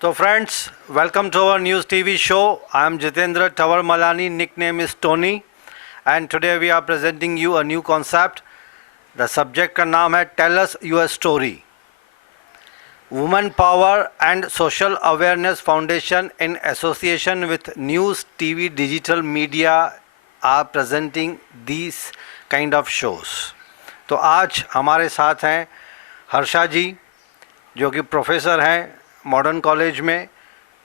So friends, welcome to our news TV show. I am Jitendra Tawar Malani, nickname is Tony, and today we are presenting you a new concept. The subject का नाम है Tell Us Your Story. Women Power and Social Awareness Foundation in association with News TV Digital Media are presenting these kind of shows. तो आज हमारे साथ हैं हर्षा जी, जो कि प्रोफेसर हैं मॉडर्न कॉलेज में।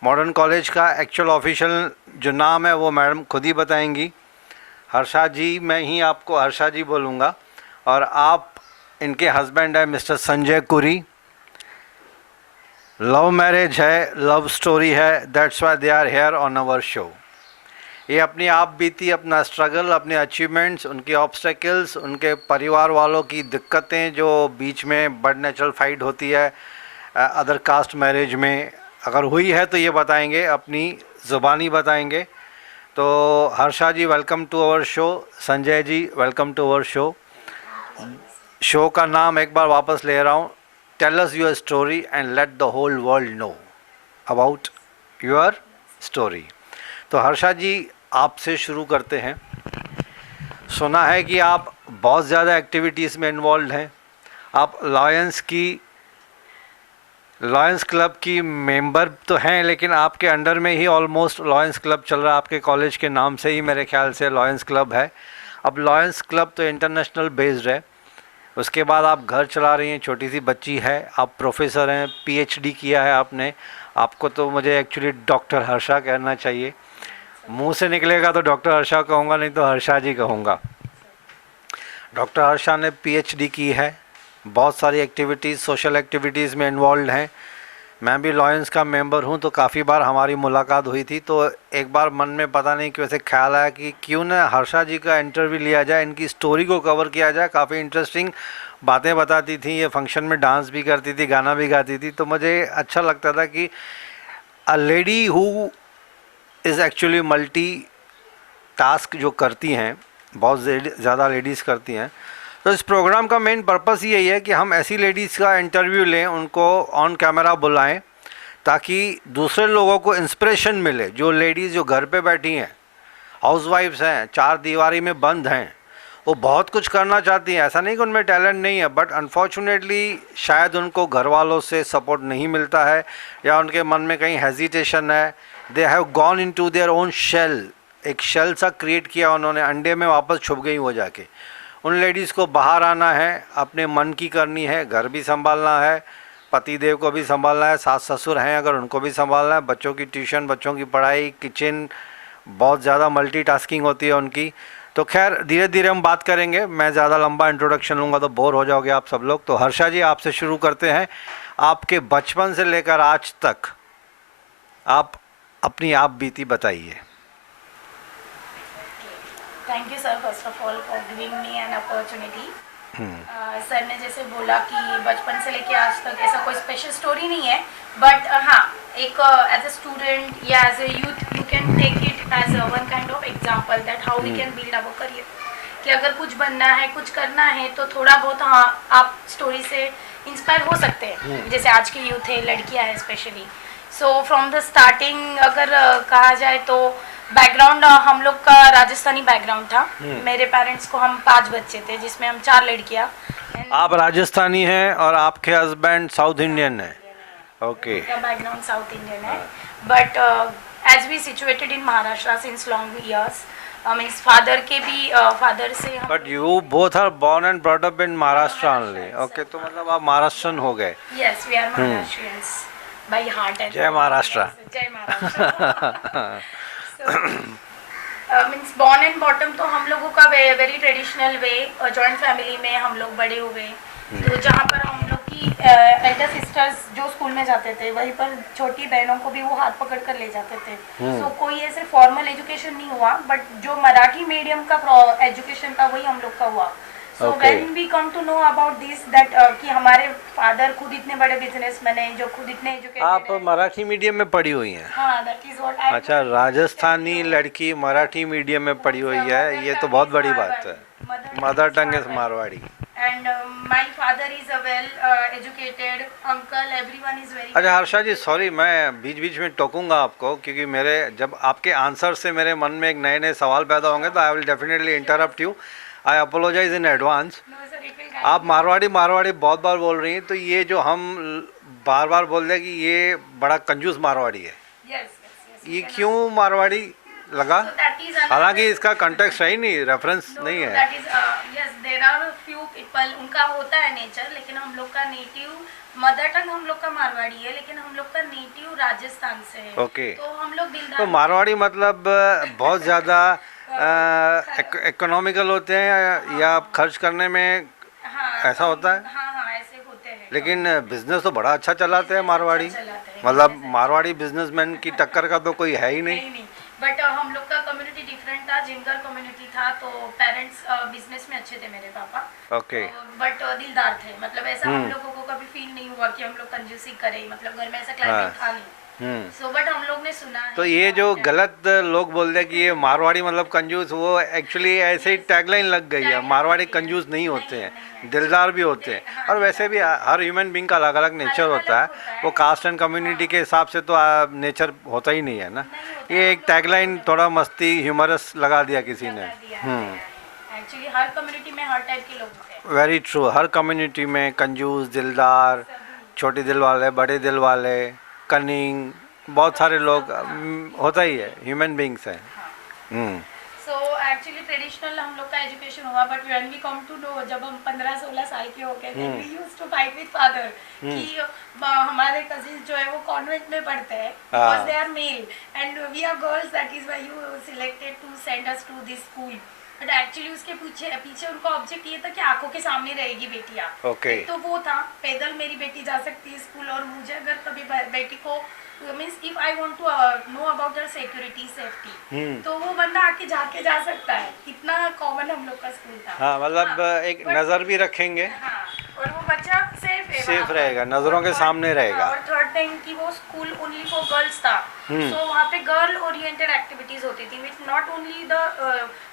मॉडर्न कॉलेज का एक्चुअल ऑफिशियल जो नाम है वो मैडम खुद ही बताएंगी। हर्षा जी, मैं ही आपको हर्षा जी बोलूँगा, और आप इनके हस्बैंड है mister Sanjay Kuri. Love marriage है, लव स्टोरी है, that's why they are here on our show. ये अपनी आप बीती, अपना स्ट्रगल, अपने अचीवमेंट्स, उनके ऑब्स्टेकल्स, उनके परिवार वालों की दिक्कतें जो बीच में बड़ नेचुरल फाइट होती है अदर कास्ट मैरिज में, अगर हुई है तो ये बताएंगे, अपनी ज़ुबानी बताएंगे। तो Harsha ji, welcome to our show. Sanjay ji, welcome to our show. Show का नाम एक बार वापस ले रहा हूँ, tell us your story and let the whole world know about your story. तो हर्षा जी, आपसे शुरू करते हैं। सुना है कि आप बहुत ज़्यादा एक्टिविटीज़ में इन्वॉल्व हैं। आप लॉयंस क्लब की मेंबर तो हैं, लेकिन आपके अंडर में ही ऑलमोस्ट लॉयंस क्लब चल रहा है। आपके कॉलेज के नाम से ही मेरे ख्याल से लॉयंस क्लब है। अब लॉयंस क्लब तो इंटरनेशनल बेस्ड है। उसके बाद आप घर चला रही हैं, छोटी सी बच्ची है, आप प्रोफेसर हैं, पीएचडी किया है आपने। आपको तो मुझे एक्चुअली डॉक्टर हर्षा कहना चाहिए। मुंह से निकलेगा तो डॉक्टर हर्षा कहूँगा, नहीं तो हर्षा जी कहूँगा। डॉक्टर हर्षा ने पीएचडी की है, बहुत सारी एक्टिविटीज़, सोशल एक्टिविटीज़ में इन्वॉल्व हैं। मैं भी लॉयंस का मेंबर हूँ, तो काफ़ी बार हमारी मुलाकात हुई थी। तो एक बार मन में पता नहीं कैसे ख्याल आया कि क्यों ना हर्षा जी का इंटरव्यू लिया जाए, इनकी स्टोरी को कवर किया जाए। काफ़ी इंटरेस्टिंग बातें बताती थी, ये फंक्शन में डांस भी करती थी, गाना भी गाती थी। तो मुझे अच्छा लगता था कि a lady who is actually multi task जो करती हैं, बहुत ज़्यादा लेडीज़ करती हैं। तो इस प्रोग्राम का मेन पर्पस यही है कि हम ऐसी लेडीज़ का इंटरव्यू लें, उनको ऑन कैमरा बुलाएं, ताकि दूसरे लोगों को इंस्पिरेशन मिले। जो लेडीज़ जो घर पे बैठी हैं, हाउसवाइफ्स हैं, चार दीवारी में बंद हैं, वो बहुत कुछ करना चाहती हैं। ऐसा नहीं कि उनमें टैलेंट नहीं है, बट अनफॉर्चुनेटली शायद उनको घर वालों से सपोर्ट नहीं मिलता है, या उनके मन में कहीं हेजिटेशन है। They have gone into their own shell, एक शेल सा क्रिएट किया उन्होंने, अंडे में वापस छुप गई हो जाके। उन लेडीज़ को बाहर आना है, अपने मन की करनी है, घर भी संभालना है, पति देव को भी संभालना है, सास ससुर हैं अगर उनको भी संभालना है, बच्चों की ट्यूशन, बच्चों की पढ़ाई, किचन, बहुत ज़्यादा मल्टीटास्किंग होती है उनकी। तो खैर धीरे धीरे हम बात करेंगे। मैं ज़्यादा लंबा इंट्रोडक्शन लूँगा तो बोर हो जाओगे आप सब लोग। तो हर्षा जी, आपसे शुरू करते हैं। आपके बचपन से लेकर आज तक आप अपनी आप बीती बताइए। Thank you sir, first of all for giving me an opportunity. Sir ने जैसे बोला कि बचपन से लेके आज तक ऐसा कोई स्पेशल स्टोरी नहीं है, बट हाँ, एक एज अ स्टूडेंट या as a youth you can take it as one kind of example that how we can build our career. कि अगर कुछ बनना है, कुछ करना है, तो थोड़ा बहुत हाँ आप स्टोरी से इंस्पायर हो सकते हैं। जैसे आज के यूथ है, लड़कियाँ हैं specially. So from the starting अगर कहा जाए तो बैकग्राउंड हम लोग का राजस्थानी बैकग्राउंड था। मेरे पेरेंट्स को, हम 5 बच्चे थे जिसमें हम 4 लड़कियां। आप राजस्थानी हैं और आपके हस्बैंड साउथ इंडियन है? ओके। का बैकग्राउंड साउथ इंडियन है, but as we situated in Maharashtra since long years. Means father के भी फादर से। But you both are born and brought up in Maharashtra only. Okay, तो मतलब आप महाराष्ट्रन हो गए। Yes, we are Maharashtrians by heart and. जय महाराष्ट्र। जय Maharashtra. Means born and bottom तो हम लोगों का very traditional way, joint family में हम लोग बड़े हुए। तो जहाँ पर हम लोग की एल्डर सिस्टर्स जो स्कूल में जाते थे, वहीं पर छोटी बहनों को भी वो हाथ पकड़ कर ले जाते थे। सो कोई ऐसे फॉर्मल एजुकेशन नहीं हुआ, बट जो मराठी मीडियम का एजुकेशन था वही हम लोग का हुआ। So when we come to know about this that कि हमारे फादर खुद इतने बड़े बिजनेसमैन हैं, जो खुद इतने एजुकेटेड। आप मराठी मीडियम में पढ़ी हुई हैं? हाँ, that is what I। अच्छा, राजस्थानी लड़की मराठी मीडियम में पढ़ी हुई है, ये तो बहुत बड़ी बात है। Mother tongue is Marwari. and my father is a well educated uncle, everyone is very अच्छा हर्षा जी, सॉरी मैं बीच बीच में टोकूंगा आपको, क्योंकि मेरे जब आपके आंसर से मेरे मन में एक नए नए सवाल पैदा होंगे तो I will definitely interrupt you. I apologise in advance. No, sir, it will guide आप me. मारवाड़ी मारवाड़ी बहुत बार बोल रही हैं, तो ये जो हम बार बार बोल रहे हैं कि ये बड़ा कंजूस मारवाड़ी है, Yes, yes, ये yes. क्यों मारवाड़ी लगा? So that is another- हालांकि इसका कंटेक्स्ट है ही नहीं, रेफरेंस No, नहीं no, है। that is yes, there are few people, उनका होता है नेचर, लेकिन हम लोग का नेटिव मदर टंग हम लोग का मारवाड़ी है, लेकिन हम लोग का नेटिव राजस्थान से है। Okay. तो हम लोग दिलदार तो मारवाड़ी मतलब बहुत ज़्यादा इकोनॉमिकल होते हैं या खर्च करने में हाँ, ऐसा होता है? हाँ हाँ, ऐसे होते हैं। लेकिन बिजनेस तो बड़ा अच्छा चलाते हैं मारवाड़ी। अच्छा चलाते हैं, मतलब business मारवाड़ी बिजनेसमैन की टक्कर का तो कोई है ही नहीं। नहीं, बट हम लोग का कम्युनिटी डिफरेंट था, जिनकर कम्युनिटी था, तो पेरेंट्स बिजनेस में अच्छे थे मेरे पापा। ओके। बट दिलदार थे, मतलब ऐसा हम लोगों को कभी फील नहीं हुआ कि हम लोग कंजूसी करें, मतलब घर में ऐसा क्लाइमेट था नहीं। सो बट हम लोग ने सुना है। तो ये जो गलत लोग बोलते हैं कि ये मारवाड़ी मतलब कंजूस, वो एक्चुअली ऐसे ही टैगलाइन लग गई है। मारवाड़ी कंजूस नहीं होते हैं, दिलदार भी होते हैं। और वैसे भी हर ह्यूमन बीइंग का अलग अलग नेचर होता है, वो कास्ट एंड कम्युनिटी के हिसाब से तो नेचर होता ही नहीं है ना। ये एक टैगलाइन थोड़ा मस्ती ह्यूमरस लगा दिया किसी ने। एक्चुअली हर कम्युनिटी में हर टाइप के लोग होते हैं। वेरी ट्रू, हर कम्युनिटी में कंजूस, दिलदार, छोटे दिल वाले, बड़े दिल वाले, कनिंग, बहुत सारे लोग होता ही है, ह्यूमन बीइंग्स हैं। सो एक्चुअली ट्रेडिशनल हम लोग का एजुकेशन हुआ, but when we come to know, जब हम 15-16 साल के हो गए थे, we used to fight with father कि हमारे कजिन्स जो है वो कॉन्वेंट में पढ़ते हैं because they are male and we are girls, that is why you selected to send us to this school. But actually उसके पीछे उनका ऑब्जेक्ट ये था कि आंखों के सामने रहेगी बेटियां। Okay. तो वो था, पैदल मेरी बेटी जा सकती है स्कूल, और मुझे अगर कभी बेटी को means if I want to know about their security safety, तो वो बंदा आके जाके जा सकता है। इतना कॉमन हम लोग का स्कूल था। हाँ, मतलब एक नज़र भी रखेंगे, हाँ, और वो बच्चा सेफ है, सेफ रहेगा, नज़रों के सामने रहेगा। और थर्ड थिंग कि वो स्कूल ओनली फॉर गर्ल्स था, सो वहाँ पे गर्ल ओरिएंटेड एक्टिविटीज होती थी with not only the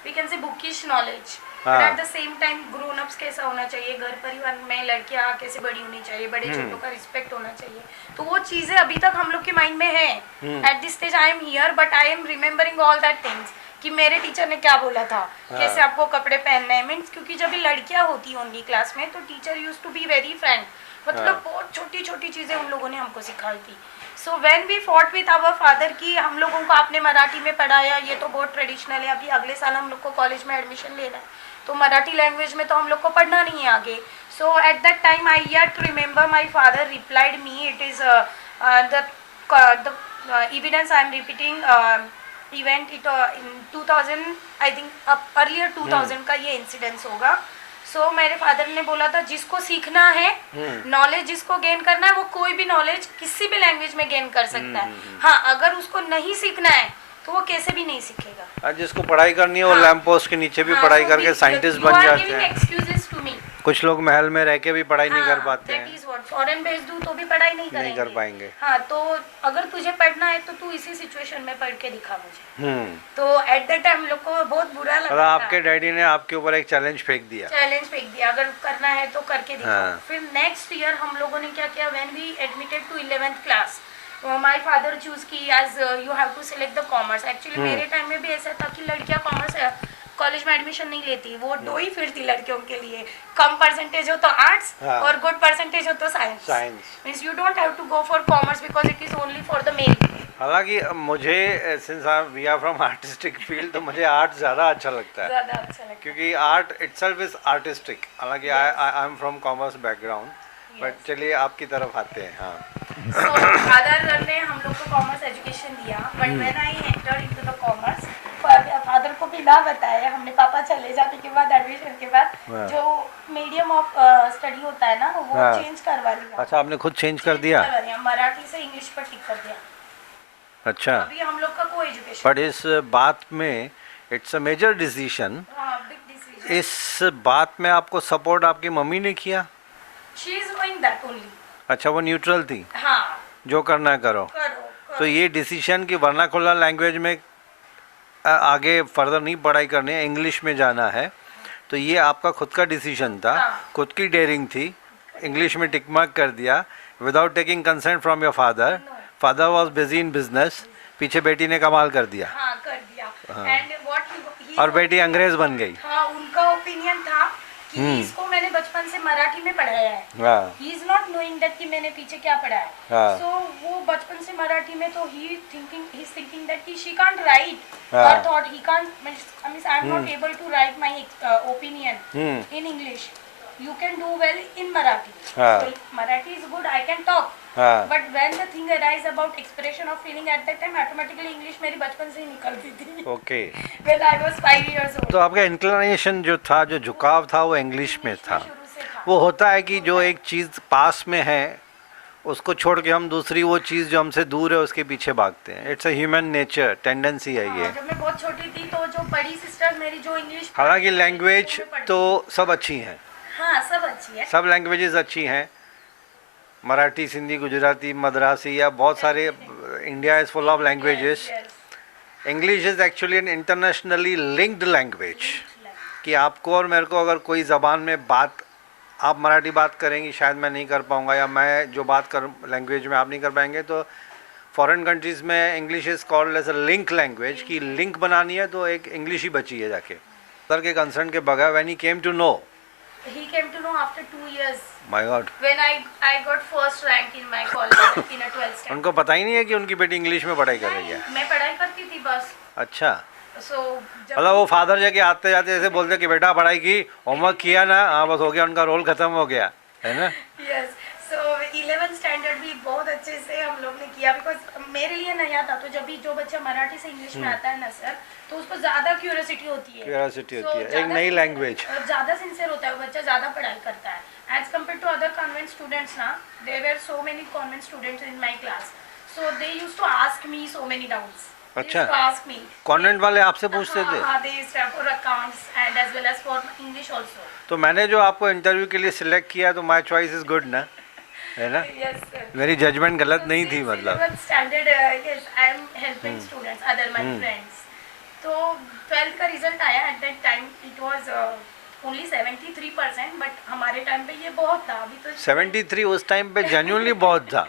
we can say bookish knowledge, but at the same time grown ups कैसा होना चाहिए, घर परिवार में लड़कियाँ कैसे बड़ी होनी चाहिए, बड़े छोटों का रिस्पेक्ट होना चाहिए। तो वो चीजें अभी तक हम लोग के माइंड में है। At this stage I am here, but I am remembering all that things कि मेरे टीचर ने क्या बोला था, कैसे आपको कपड़े पहनने हैं, मीन्स क्योंकि जब लड़कियां होती ओनली क्लास में, तो teacher used to be very frank, मतलब बहुत छोटी छोटी चीजें उन लोगों ने हमको सिखाई थी। So when we fought with our father कि हम लोगों को आपने मराठी में पढ़ाया, ये तो बहुत ट्रेडिशनल है, अभी अगले साल हम लोग को कॉलेज में एडमिशन लेना है, तो मराठी लैंग्वेज में तो हम लोग को पढ़ना नहीं है आगे। So at that time I yet remember my father replied me, it is the evidence I am repeating event it in 2000 I think earlier 2000 का ये इंसिडेंस होगा। सो मेरे फादर ने बोला था जिसको सीखना है, नॉलेज जिसको गेन करना है, वो कोई भी नॉलेज किसी भी लैंग्वेज में गेन कर सकता है। हाँ, अगर उसको नहीं सीखना है तो वो कैसे भी नहीं सीखेगा। जिसको पढ़ाई करनी है वो लैंप पोस्ट के नीचे भी पढ़ाई करके साइंटिस्ट बन जाते हैं। एक्सक्यूजेस टू मी, कुछ लोग महल में रह के भी पढ़ाई नहीं कर पाते हैं, फॉरेन भेज दूं तो भी पढ़ाई नहीं करेंगे, नहीं कर पाएंगे। हाँ, तो अगर तुझे पढ़ना है तो तू इसी सिचुएशन में पढ़ के दिखा मुझे। तो एट दैट टाइम लोग को बहुत बुरा लगा था। आपके डैडी ने आपके ऊपर एक चैलेंज फेंक दिया, अगर करना है तो करके दिखाओ। फिर नेक्स्ट ईयर हम लोगों ने क्या किया, when we admitted to 11th class, my father choose की as you have to select the commerce. Actually मेरे टाइम में भी ऐसा था कि लड़कियां कॉमर्स कॉलेज में एडमिशन नहीं लेती, वो दो ही फील्ड थी लड़कियों के लिए, कम परसेंटेज हो तो आर्ट्स और गुड परसेंटेज हो तो science. Means you don't have to go for commerce because it is only for the male. हालांकि मुझे since we are from artistic field, तो मुझे आर्ट ज़्यादा अच्छा लगता है, क्योंकि आर्ट इटसेल्फ इज आर्टिस्टिक। हालांकि I am from commerce background, but चलिए आपकी तरफ आते हैं। हाँ, सो फादर ने हम लोग को कॉमर्स एजुकेशन दिया, but when I entered into the commerce, father को भी ना बताया, हमने पापा चले जाने के बाद एडमिशन के बाद जो मीडियम ऑफ स्टडी होता है ना, वो चेंज करवा लिया। अच्छा, आपने खुद चेंज कर दिया? मराठी से इंग्लिश पर टिक कर दिया। अच्छा, अभी हम लोग का को एजुकेशन। बट इस बात में it's a major decision. Big decision. इस बात में आपको सपोर्ट आपकी मम्मी ने किया? She is doing that only. अच्छा, वो न्यूट्रल थी, हाँ, जो करना है करो। तो ये डिसीजन कि वर्नाकुलर लैंग्वेज में आगे फर्दर नहीं पढ़ाई करनी है, इंग्लिश में जाना है, तो ये आपका खुद का डिसीजन था, हाँ। खुद की डेयरिंग थी, इंग्लिश में टिक मार्क कर दिया without taking consent from your father. No. Father was busy in business, पीछे बेटी ने कमाल कर दिया हाँ कर दिया. हाँ. एंड व्हाट और बेटी अंग्रेज बन गई. हाँ उनका ओपिनियन था कि इसको मैंने बचपन से मराठी में पढ़ाया है. हाँ he is not knowing that कि मैंने पीछे क्या पढ़ा है. हाँ. सो वो बचपन से मराठी में, तो ही थिंकिंग दैट कि शी कांट राइट हाँ. और thought he can't, I am not able to write my opinion in English. You can do well in Marathi. हाँ. So Marathi is good. I can talk. हाँ. But when the thing arise about expression of feeling at that time, automatically English मेरी बचपन से ही निकलती थी. Okay. When I was 5 years old. तो आपका inclination जो था, जो झुकाव था, वो इंग्लिश में था. शुरू से था. वो होता है कि जो एक चीज़ पास में है उसको छोड़ के हम दूसरी वो चीज़ जो हमसे दूर है उसके पीछे भागते हैं. It's a human nature, tendency है ये. जब मैं बहुत छोटी थी तो जो बड़ी सिस्टर मेरी जो इंग्लिश, हालांकि लैंग्वेज तो सब अच्छी हैं, हाँ सब अच्छी है. सब लैंग्वेजेस अच्छी हैं, मराठी, सिंधी, गुजराती, मद्रासी या बहुत सारे. India is full of languages. Yes. English is actually an internationally linked language. कि आपको और मेरे को अगर कोई ज़बान में बात, आप मराठी बात करेंगी शायद मैं नहीं कर पाऊँगा, या मैं जो बात कर लैंग्वेज में आप नहीं कर पाएंगे. तो फॉरेन कंट्रीज़ में English is called as a link language. की लिंक बनानी है तो एक इंग्लिश ही बची है जाके. सर के कंसर्न के बगैर when he came to know, He came to know after 2 years my God, when I got first rank in my college in a 12th standard. उनको पता ही नहीं है कि उनकी बेटी इंग्लिश में पढ़ाई कर रही है. मैं पढ़ाई करती थी बस. अच्छा. So मतलब वो फादर जाके आते जाते ऐसे बोलते कि बेटा पढ़ाई की, होमवर्क किया ना, हाँ बस हो गया, उनका रोल खत्म हो गया है ना. yes. So 11th स्टैंडर्ड भी बहुत अच्छे से हम लोग ने किया, बिकॉज मेरे लिए नया था. तो जब भी जो बच्चा मराठी से इंग्लिश में आता है ना सर, तो उसको ज़्यादा क्यूरियोसिटी होती है. क्यूरियोसिटी होती है, एक ज़्यादा नई लैंग्वेज. ज़्यादा सिंसियर होता है वो बच्चा, ज़्यादा पढ़ाई करता है as compare to other convent students ना. There were so many convent students in my class, so they used to ask me so many doubts. अच्छा. Ask me. कॉन्वेंट वाले आपसे पूछते थे. हाँ, they used to have for accounts and as well as for English also. तो मैंने जो आपको इंटरव्यू के लिए सिलेक्ट किया तो माय चॉइस इज गुड ना, है ना. Yes, sir. मेरी जजमेंट गलत नहीं थी मतलब. 11th standard, yes, I am helping students, other my friends. तो 12th का रिजल्ट आया. Eight that time it was only 73%, but हमारे टाइम पे ये बहुत था. अभी तो 73 उस टाइम पे जेन्युइनली बहुत था.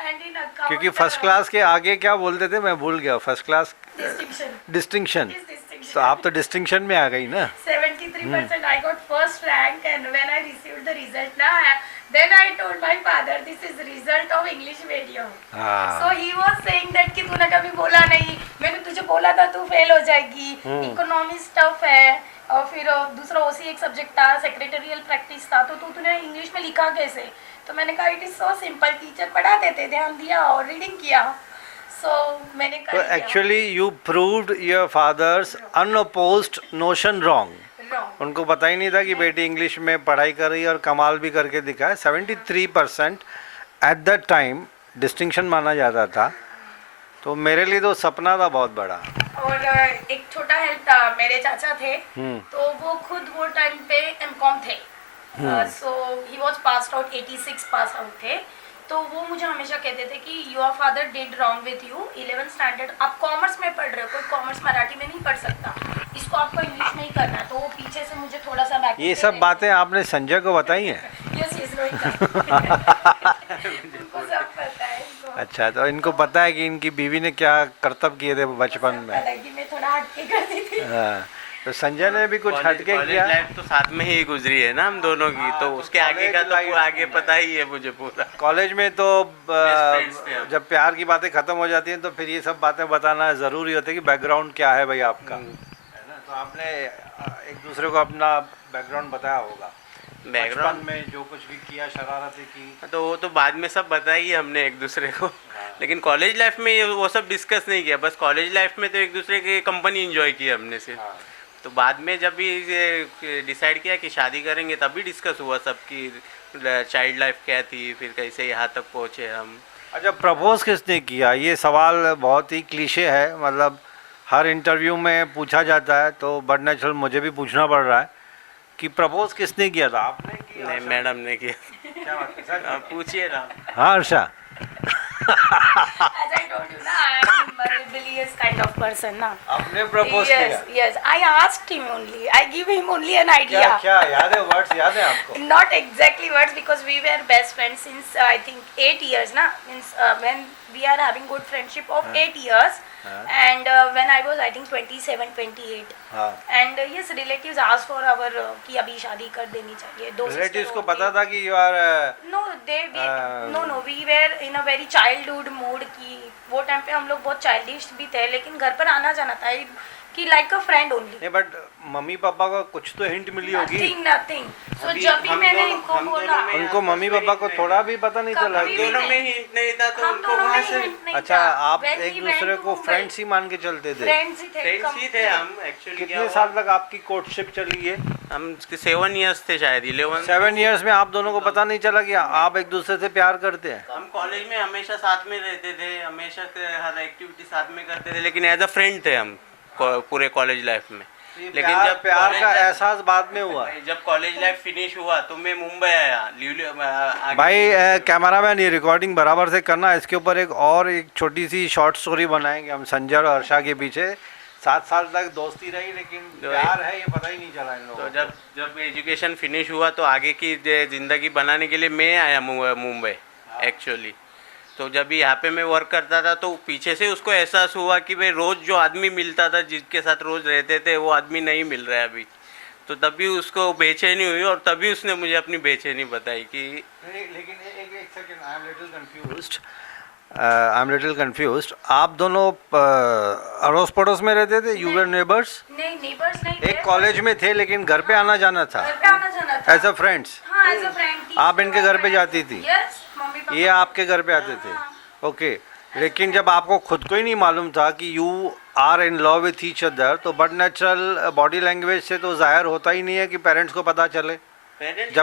एंड इन अकाउंट क्योंकि फर्स्ट क्लास के आगे क्या बोलते थे मैं भूल गया. First class distinction. डिस्टिंक्शन. तो आप तो डिस्टिंक्शन में आ गई ना. 73% I got first rank, and when I received the result now, then I told my father this is result of English medium. हाँ. So he was saying that कि तूने कभी बोला नहीं, मैंने तुझे बोला था तू फेल हो जाएगी, इकोनॉमिक्स टफ है, और फिर दूसरा ओसी एक सब्जेक्ट था, सेक्रेटरियल प्रैक्टिस था, तो तूने इंग्लिश में लिखा कैसे. तो मैंने कहा it is so simple, teacher पढ़ा देते, ध्यान दिया और रीडिंग किया. सो मैंने तो actually you proved your fathers unopposed notion wrong. उनको पता ही नहीं था कि बेटी इंग्लिश में पढ़ाई कर रही है और कमाल भी करके दिखाए. 73% एट दैट टाइम डिस्टिंक्शन माना जाता था. तो मेरे लिए तो सपना था बहुत बड़ा. और एक छोटा हेल्प था, मेरे चाचा थे, तो वो खुद वो टाइम पे एमकॉम थे. So he was passed out, 86 pass out थे. तो वो मुझे हमेशा कहते थे कि your father did wrong with you. 11th standard आप कॉमर्स में पढ़ रहे हो, कोई कॉमर्स मराठी में नहीं पढ़ सकता, इसको आपको इंग्लिश में ही करना है. तो वो पीछे से मुझे थोड़ा सा बैक. ये सब बातें आपने संजय को बताई हैं. यस यस रोहित उनको सब पता है. अच्छा, तो इनको पता है कि इनकी बीवी ने क्या करतब किए थे बचपन में. पता है कि मैं थोड़ा हटके करती थी. हाँ. तो संजय ने भी कुछ हटके कॉलेज किया. लाइफ तो साथ में ही गुजरी है ना हम दोनों की. तो उसके आगे का तो आगे पता ही है मुझे पूरा. कॉलेज में तो friends थे हम. जब प्यार की बातें खत्म हो जाती हैं तो फिर ये सब बातें बताना ज़रूरी होता है कि बैकग्राउंड क्या है भाई आपका, है ना. तो आपने एक दूसरे को अपना बैकग्राउंड बताया होगा. बैकग्राउंड बचपन में जो कुछ भी किया, शरारतें की. तो वो तो बाद में सब बताई हमने एक दूसरे को. लेकिन कॉलेज लाइफ में वो सब डिस्कस नहीं किया. बस कॉलेज लाइफ में तो एक दूसरे की कंपनी एंजॉय की हमने सिर्फ. हाँ. तो बाद में जब भी डिसाइड किया कि शादी करेंगे तभी डिस्कस हुआ सब की चाइल्ड लाइफ क्या थी, फिर कैसे यहाँ तक पहुँचे हम. अच्छा, प्रपोज किसने किया? ये सवाल बहुत ही क्लीशे है, मतलब हर इंटरव्यू में पूछा जाता है, तो बट नेचुरल मुझे भी पूछना पड़ रहा है कि प्रपोज किसने किया था? आपने किया? नहीं, मैडम ने किया. क्या बात है सर? पूछिए ना. हाँ Harsha. As I told you ना, I am rebellious kind of person ना. आपने प्रपोज किया? Yes. I asked him only. I give him only an idea. क्या क्या याद है, वर्ड्स याद है आपको? Not exactly words because we were best friends since I think 8 years ना. Means when we are having good friendship of 8 years. And when I was I think 27, 28. हाँ. And yes, relatives asked for our कि अभी शादी कर देनी चाहिए. दो relatives sister को होके. पता था कि you are No, no, we were in a very childhood mood कि वो टाइम पे हम लोग बहुत चाइल्डिश भी थे, लेकिन घर पर आना जाना था कि लाइक अ फ्रेंड ओनली. नहीं, बट मम्मी पापा को कुछ तो हिंट मिली होगी. नथिंग. सो अभी जब भी हम मैंने दोनों- इनको हम बोला, दोनों में उनको मम्मी पापा को थोड़ा भी पता नहीं चला कभी कि भी दोनों में ही नहीं था तो हम उनको दोनों वहाँ में से hint नहीं अच्छा, था. आप When एक we दूसरे went को to फ्रेंड्स ही मान के चलते थे. फ्रेंड्स ही थे. फ्रेंड्स ही थे हम एक्चुअली. कितने साल तक आपकी कोर्टशिप चली है? हम 7 इयर्स थे शायद, 11. 7 इयर्स में आप दोनों को पता नहीं चला कि आप एक दूसरे से प्यार करते हैं? हम कॉलेज में हमेशा साथ में रहते थे, हमेशा हर एक्टिविटी साथ में करते थे, लेकिन एज अ फ्रेंड थे हम पूरे कॉलेज लाइफ में. लेकिन जब प्यार college का life- एहसास बाद में हुआ. जब कॉलेज लाइफ फिनिश हुआ तो मैं मुंबई आया. भाई कैमरामैन, ये रिकॉर्डिंग बराबर से करना. इसके ऊपर एक छोटी सी शॉर्ट स्टोरी बनाएंगे हम संजय और हर्षा के पीछे. 7 साल तक दोस्ती रही, लेकिन प्यार है ये पता ही नहीं चला इन लोगों तो को. जब एजुकेशन फिनिश हुआ तो आगे की ज़िंदगी बनाने के लिए मैं आया मुंबई एक्चुअली. तो जब यहाँ पे मैं वर्क करता था तो पीछे से उसको एहसास हुआ कि भाई रोज़ जो आदमी मिलता था, जिसके साथ रोज़ रहते थे, वो आदमी नहीं मिल रहा है अभी. तो तभी उसको बेचैनी हुई और तभी उसने मुझे अपनी बेचैनी बताई कि लेकिन एक second, I am little confused. आप दोनों अड़ोस पड़ोस में रहते थे? You were neighbours? नहीं, नेबर्स नहीं थे. एक कॉलेज में थे लेकिन घर पे आना जाना था घर पे आना जाना था. As a friends. हाँ, एज अ फ्रेंड थी. आप इनके घर पे जाती थी? Yes, mummy papa. ये आपके घर पे आते थे? ओके. लेकिन जब आपको खुद को ही नहीं मालूम था कि you are in love with each other, तो बट नेचुरल बॉडी लैंग्वेज से तो जाहिर होता ही नहीं है कि पेरेंट्स को पता चले. जब पेरेंट्स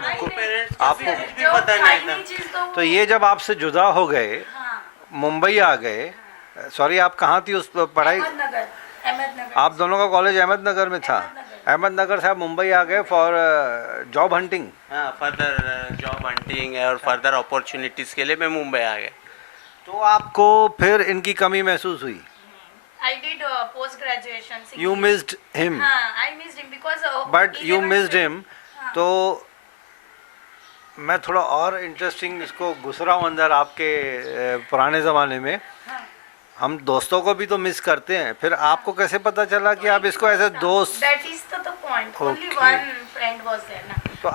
आपको भी पता नहीं था. तो ये जब आपसे जुदा हो गए, हाँ, मुंबई आ गए. सॉरी, आप कहाँ थी उस पढ़ाई? अहमदनगर. आप दोनों का कॉलेज अहमदनगर में था. अहमदनगर से आप मुंबई आ गए फॉर जॉब हंटिंग. हाँ, फर्दर जॉब हंटिंग और फर्दर अपॉर्चुनिटीज़ के लिए मैं मुंबई आ गया. तो आपको फिर इनकी कमी महसूस हुई? I did post graduation. You missed him, हाँ, I missed him because but you 11th missed में- हिम. हाँ. तो मैं थोड़ा और इंटरेस्टिंग इसको घुस रहा हूँ अंदर आपके पुराने ज़माने में. हाँ. हम दोस्तों को भी तो मिस करते हैं. फिर आपको कैसे पता चला कि आप इसको एज ए दोस्त? That is the point. Only Okay. one friend was there ना. तो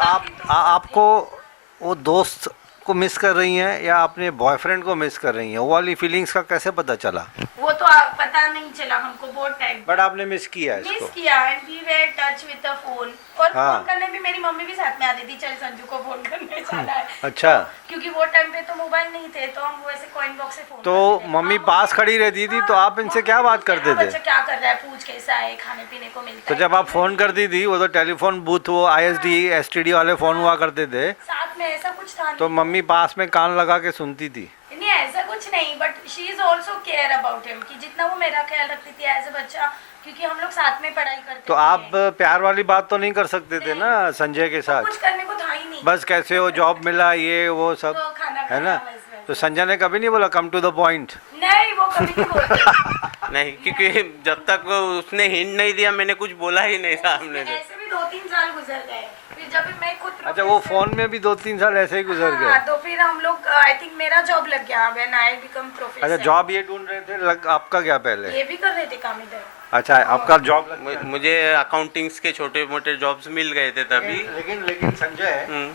आपको वो दोस्त को मिस कर रही हैं या अपने बॉयफ्रेंड को मिस कर रही हैं? वो वाली फीलिंग्स का कैसे पता चला? वो तो पता नहीं चला हमको बहुत टाइम. बट आपने मिस किया मिस इसको. किया and we were touch with the phone. और हाँ. फोन करने भी मेरी मम्मी भी साथ में आती थी. चल संजू को फोन करने जाना है. अच्छा. क्योंकि वो टाइम पे तो मोबाइल नहीं थे, तो हम वो ऐसे कॉइन बॉक्स से फोन तो करते थे. मम्मी हाँ, पास खड़ी रहती थी तो आप इनसे क्या बात करते हाँ, थे? बच्चा क्या कर रहा है, पूछ कैसा है, खाने पीने को मिलता तो है. जब आप फोन करती थी, वो तो टेलीफोन बूथ, वो ISD STD वाले फोन हुआ करते थे, साथ में ऐसा कुछ था तो नहीं. मम्मी पास में कान लगा के सुनती थी. नहीं, ऐसा कुछ नहीं, but she is also care about him कि जितना वो मेरा ख्याल रखती थी एज अ बच्चा, क्योंकि हम लोग साथ में पढ़ाई करते तो थे. आप प्यार वाली बात तो नहीं कर सकते थे ना संजय के तो साथ? कुछ करने को था ही नहीं. बस कैसे हो, जॉब मिला, ये वो सब, तो खाना है खाना ना? बस वैसे. तो संजय ने कभी नहीं बोला कम टू द पॉइंट? नहीं, वो कभी नहीं बोलते. नहीं, क्योंकि जब तक उसने हिंट नहीं दिया मैंने कुछ बोला ही नहीं सामने से. ऐसे भी 2-3 साल गुजर गए. फिर जब मैं खुद अच्छा, वो फोन में भी 2-3 साल ऐसे ही गुजर हाँ, गए. तो फिर हम लोग आई थिंक मेरा जॉब लग गया व्हेन आई बिकम प्रोफेसर. अच्छा, जॉब ये ढूंढ रहे थे, आपका क्या पहले? ये भी कर रहे थे काम इधर. अच्छा, आपका जॉब लग गया. मुझे अकाउंटिंग्स के छोटे मोटे जॉब्स मिल गए थे तभी. लेकिन संजय, हम्म,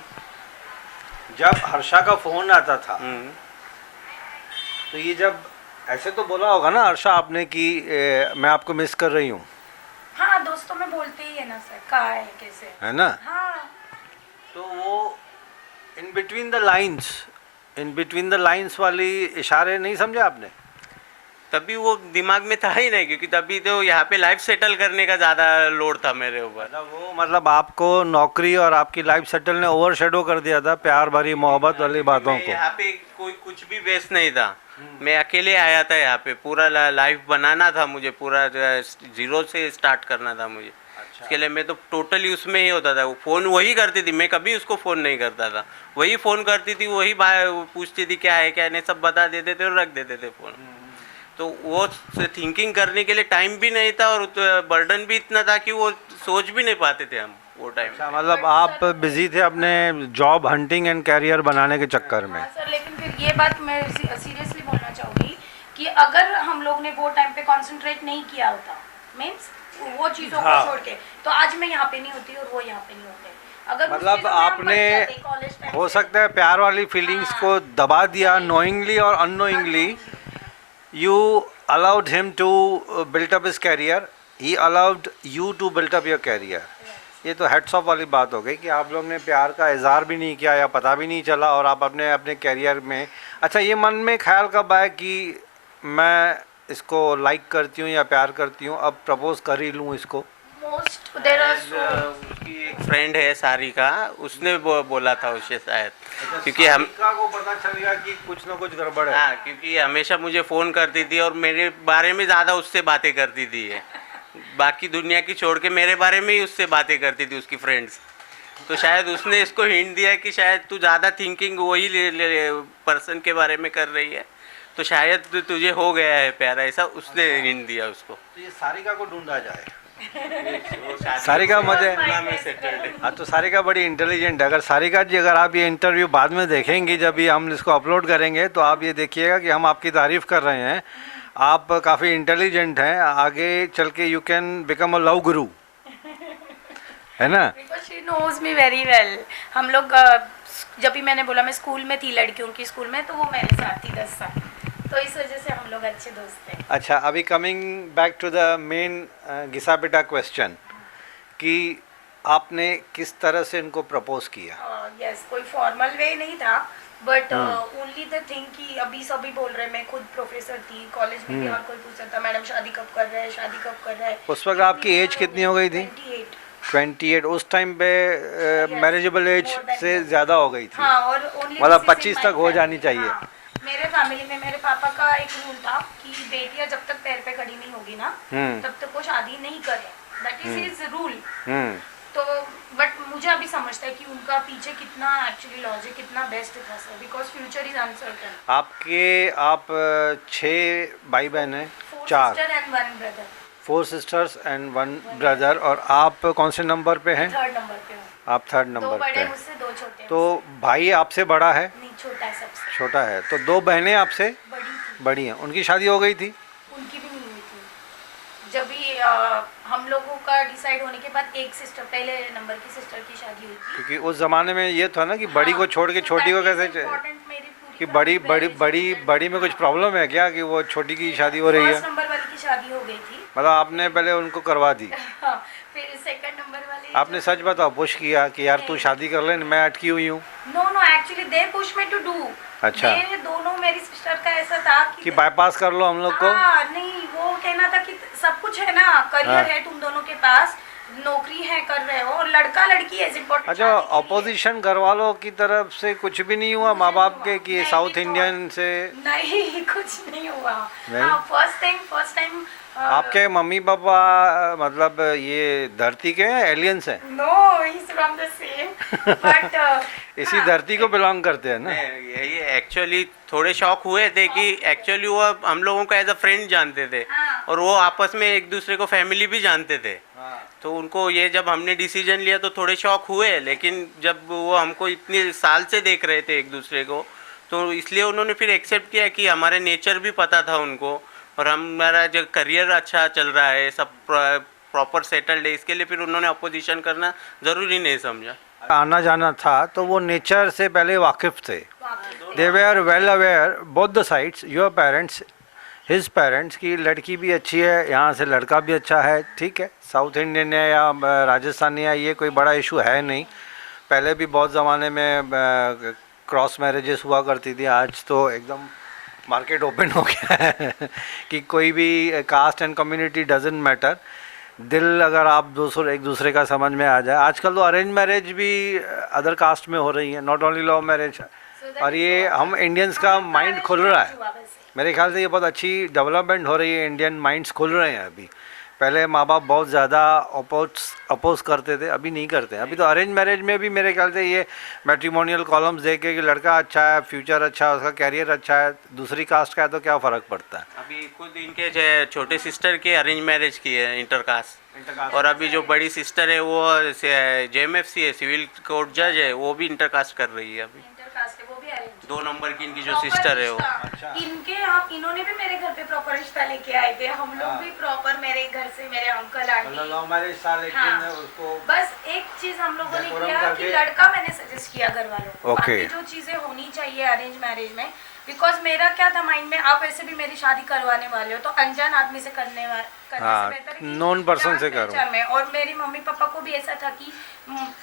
जब हर्षा का फोन आता था, हम्म. तो ये जब ऐसे तो बोला होगा ना हर्षा आपने कि मैं आपको मिस कर रही हूँ, हाँ, दोस्तों में बोलते ही है ना सर, कहाँ है कैसे. है ना? हाँ, तो वो इन बिटवीन द लाइंस वाली इशारे नहीं समझे आपने? तभी वो दिमाग में था ही नहीं, क्योंकि तभी तो यहाँ पे लाइफ सेटल करने का ज़्यादा लोड था मेरे ऊपर. मतलब आपको नौकरी और आपकी लाइफ सेटल ने ओवर शेडो कर दिया था प्यार भरी मोहब्बत वाली बातों को. यहाँ पे कोई कुछ भी बेस नहीं था. मैं अकेले आया था यहाँ पे, पूरा लाइफ बनाना था मुझे, पूरा जीरो से स्टार्ट करना था मुझे. इसके लिए मैं तो टोटली उसमें ही होता था. वो फ़ोन वही करती थी, मैं कभी उसको फ़ोन नहीं करता था. वही फ़ोन करती थी, वही पूछती थी क्या है क्या नहीं, सब बता देते थे और रख देते थे फ़ोन. तो वो थिंकिंग करने के लिए टाइम भी नहीं था और बर्डन भी इतना था कि वो सोच भी नहीं पाते थे हम वो टाइम। अच्छा, मतलब आप बिजी थे अपने जॉब हंटिंग एंड कैरियर बनाने के चक्कर में। हाँ सर, लेकिन फिर ये बात मैं सीरियसली बोलना चाहूँगी कि अगर हम लोग ने वो टाइम पे कंसंट्रेट नहीं किया होता, मीन्स वो चीज़ों को छोड़ के, तो आज मैं यहाँ पे नहीं होती और वो यहाँ पे नहीं होते। अगर उस मतलब चीज़ों में हम आपने बच जाते college time हो से, सकता है प्यार वाली फीलिंग्स को दबा दिया नोइंगली और unknowingly. You allowed him to built up his career, he allowed you to built up your career. ये तो हेड्स ऑफ वाली बात हो गई कि आप लोग ने प्यार का इजहार भी नहीं किया या पता भी नहीं चला और आप अपने अपने कैरियर में। अच्छा, ये मन में ख्याल कब आया कि मैं इसको लाइक करती हूँ या प्यार करती हूँ, अब प्रपोज कर ही लूँ इसको? most there are so उसकी एक फ्रेंड है सारिका, उसने बोला था उसे शायद, क्योंकि हम को पता चल गया कि कुछ ना कुछ गड़बड़ है। हाँ, क्योंकि हमेशा मुझे फ़ोन करती थी और मेरे बारे में ज़्यादा उससे बातें करती थी ये, बाकी दुनिया की छोड़ के मेरे बारे में ही उससे बातें करती थी उसकी फ्रेंड्स। तो शायद उसने इसको हिंट दिया कि शायद तू ज़्यादा थिंकिंग वही पर्सन के बारे में कर रही है, तो शायद तुझे हो गया है प्यार, ऐसा उसने हिंट दिया उसको। तो ये सारिका को ढूंढा जाए। सारिका सारिका मुझे में सेटल्ड है। हाँ, तो सारिका बड़ी इंटेलिजेंट है। अगर सारिका जी, अगर आप ये इंटरव्यू बाद में देखेंगी, जब भी हम इसको अपलोड करेंगे, तो आप ये देखिएगा कि हम आपकी तारीफ़ कर रहे हैं। आप काफ़ी इंटेलिजेंट हैं, आगे चल के you can become a love गुरु, है ना? because she knows me very well। हम लोग जब भी मैंने बोला मैं स्कूल में थी, लड़कियों की स्कूल में, तो वो मेरे साथ थी 10 साल, तो इस वजह से हम लोग अच्छे दोस्त थे। अच्छा, अभी coming back to the main घिसा पिटा क्वेश्चन कि आपने किस तरह से इनको प्रपोज किया? यस, कोई फॉर्मल वे नहीं था, बट ओनली द थिंग कि अभी सभी बोल रहे, मैं खुद प्रोफेसर थी, कॉलेज में भी हर कोई पूछ रहा था मैडम शादी कब कर रहे हैं, शादी कब कर रहे हैं। उस वक्त आपकी एज कितनी हो गई थी? 28। उस टाइम पे मैरिजेबल एज से ज़्यादा हो गई थी। हाँ, और only मतलब this is 25 in तक my हो family। जानी चाहिए। हाँ, मेरे फैमिली में मेरे पापा का एक रूल था कि बेटियां जब तक पैर पे खड़ी नहीं होगी ना, तब तक वो शादी नहीं करे, दैट इज हिज रूल। तो बट मुझे अभी समझता है कि उनका पीछे कितना एक्चुअली लॉजिक, कितना बेस्ट था sir, because future is uncertain. आप 6 भाई बहन हैं? 4 sister and 1 brother. 4 sisters and 1 brother. और आप कौन से नंबर पे हैं? 3rd नंबर पे हूँ। आप 3rd 2 नंबर पे बड़े हैं। मुझसे, 2 छोटे। तो भाई आपसे बड़ा है? नहीं, छोटा है सबसे। छोटा है। तो 2 बहनें आपसे बड़ी थी, बड़ी हैं, उनकी शादी हो गई थी? उनकी भी नहीं हुई थी। जब भी हम लोगों का डिसाइड होने के बाद एक सिस्टर, पहले नंबर की सिस्टर की शादी हुई थी। क्योंकि उस ज़माने में ये था ना कि बड़ी को छोड़ के छोटी को कैसे कि बड़ी में कुछ प्रॉब्लम है क्या कि वो छोटी की शादी हो रही है? 1st नंबर वाली की शादी हो गई थी। मतलब आपने पहले उनको करवा दी? हाँ, फिर 2nd नंबर वाली। आपने सच बताओ, पुश किया कि यार तू शादी कर ले, मैं अटकी हुई हूँ? No no, actually they push me to do. अच्छा। ये दोनों मेरी सिस्टर का ऐसा था कि बाईपास कर लो हम लोग को? हाँ, नहीं, वो कहना था कि सब कुछ है ना, करियर है तुम दोनों के पास, नौकरी है, कर रहे हो, और लड़का लड़की एज इम्पोर्टेंट। अच्छा, ऑपोजिशन घर वालों की तरफ से कुछ भी नहीं हुआ माँ बाप के कि साउथ इंडियन से? नहीं, कुछ नहीं हुआ। नहीं? हाँ, फर्स्ट टाइम आपके मम्मी पापा मतलब ये धरती के हैं, एलियंस हैं? No, he is from the same, but इसी धरती को बिलोंग करते हैं ना? यही एक्चुअली थोड़े शॉक हुए थे कि एक्चुअली वो हम लोगों को एज अ फ्रेंड जानते थे, हाँ। और वो आपस में एक दूसरे को फैमिली भी जानते थे। तो उनको ये जब हमने डिसीजन लिया तो थोड़े शॉक हुए, लेकिन जब वो हमको इतने साल से देख रहे थे एक दूसरे को, तो इसलिए उन्होंने फिर एक्सेप्ट किया कि हमारे नेचर भी पता था उनको, और हमारा जो करियर अच्छा चल रहा है, सब प्रॉपर सेटल्ड है, इसके लिए फिर उन्होंने अपोजिशन करना ज़रूरी नहीं समझा। आना जाना था तो वो नेचर से पहले वाकिफ थे। They were well aware both the sides, your parents, his parents, की लड़की भी अच्छी है, यहाँ से लड़का भी अच्छा है, ठीक है, साउथ इंडियन है या राजस्थानी है, ये कोई बड़ा इशू है नहीं। पहले भी बहुत ज़माने में क्रॉस मैरिजेस हुआ करती थी, आज तो एकदम मार्केट ओपन हो गया है कि कोई भी caste and community doesn't matter, दिल अगर आप एक दूसरे का समझ में आ जाए। आजकल तो अरेंज मैरिज भी अदर कास्ट में हो रही है, नॉट ओनली लव मैरिज। और ये हम इंडियंस का माइंड खुल रहा है, मेरे ख्याल से ये बहुत अच्छी डेवलपमेंट हो रही है, इंडियन माइंड्स खुल रहे हैं अभी। पहले माँ बाप बहुत ज़्यादा अपोज करते थे, अभी नहीं करते हैं। अभी तो अरेंज मैरिज में भी मेरे ख्याल से ये मैट्रिमोनियल कॉलम्स देख के कि लड़का अच्छा है, फ्यूचर अच्छा है, उसका कैरियर अच्छा है, दूसरी कास्ट का है तो क्या फ़र्क पड़ता है। अभी खुद इनके छोटे सिस्टर के अरेंज मैरिज की है इंटरकास्ट, और अभी जो बड़ी सिस्टर है वो जेएमएफसी है, सिविल कोर्ट जज है, वो भी इंटरकास्ट कर रही है अभी। इंटरकास्ट है, वो भी अरेंज। 2 नंबर की इनकी जो सिस्टर है वो। अच्छा। इनके आप इन्होंने भी मेरे घर पे प्रॉपर रिश्ता लेके आए थे, हम लोग भी प्रॉपर मेरे घर से मेरे अंकल आंटी। लव मैरिज था लेकिन हाँ। उसको बस एक चीज हम लोगों ने डेकोरम किया कि करके- लड़का मैंने सजेस्ट किया घर वालों को। Okay. बाकी जो चीजें होनी चाहिए अरेंज मैरिज में, बिकॉज मेरा क्या था माइंड में, आप ऐसे भी मेरी शादी करवाने वाले हो तो अनजान आदमी से करने से हाँ, बेहतर है कि known person जान से करो। पहचान में। और मेरी मम्मी पापा को भी ऐसा था कि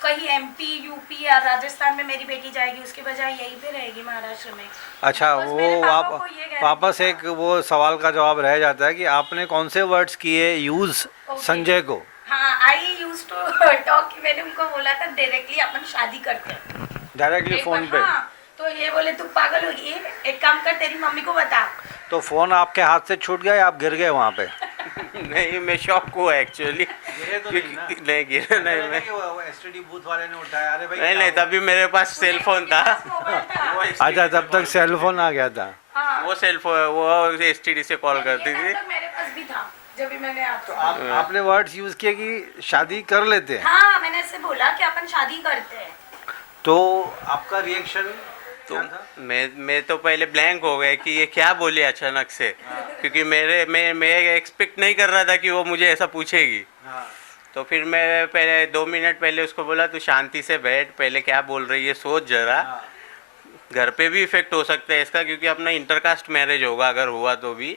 कहीं एमपी यूपी या राजस्थान में मेरी बेटी जाएगी, उसके बजाय यहीं पे रहेगी महाराष्ट्र में। अच्छा, Because मेरे वो पापा को ये guarantee वापस था। एक वो सवाल का जवाब रह जाता है कि आपने कौन से वर्ड्स किए यूज़ Okay. संजय को। हाँ, आई यूज टू टॉक, मैंने उनको बोला था डायरेक्टली अपन शादी करते हैं डायरेक्टली एक फ़ोन बार। पे। हाँ, तो ये बोले तू पागल होगी, एक काम कर तेरी मम्मी को बता। तो फ़ोन आपके हाथ से छूट गया या आप गिर गए वहाँ पे? नहीं, मैं शॉक हुआ एक्चुअली। गिरे तो नहीं ना? नहीं गिरा नहीं मैं। एसटीडी बूथ वाले ने उठाया, अरे भाई नहीं नहीं, तभी मेरे पास सेल फोन था। मोबाइल था। वो अच्छा, तब तक सेल फोन आ गया था। हाँ, वो सेल फोन, वो एसटीडी से कॉल करती ये थी। तब तक मेरे पास भी था जब भी मैंने आपसे आपने वर्ड्स यूज़ किए कि शादी कर लेते हैं, हाँ, मैंने ऐसे बोला कि अपन शादी करते हैं। तो आपका रिएक्शन तो क्या था? मैं तो पहले ब्लैंक हो गया कि ये क्या बोली अचानक से, क्योंकि मैं एक्सपेक्ट नहीं कर रहा था कि वो मुझे ऐसा पूछेगी। हाँ। तो फिर मैं पहले 2 मिनट पहले उसको बोला तू शांति से बैठ, पहले क्या बोल रही है सोच जरा। हाँ। घर पे भी इफेक्ट हो सकता है इसका, क्योंकि अपना इंटरकास्ट मैरिज होगा अगर हुआ तो भी।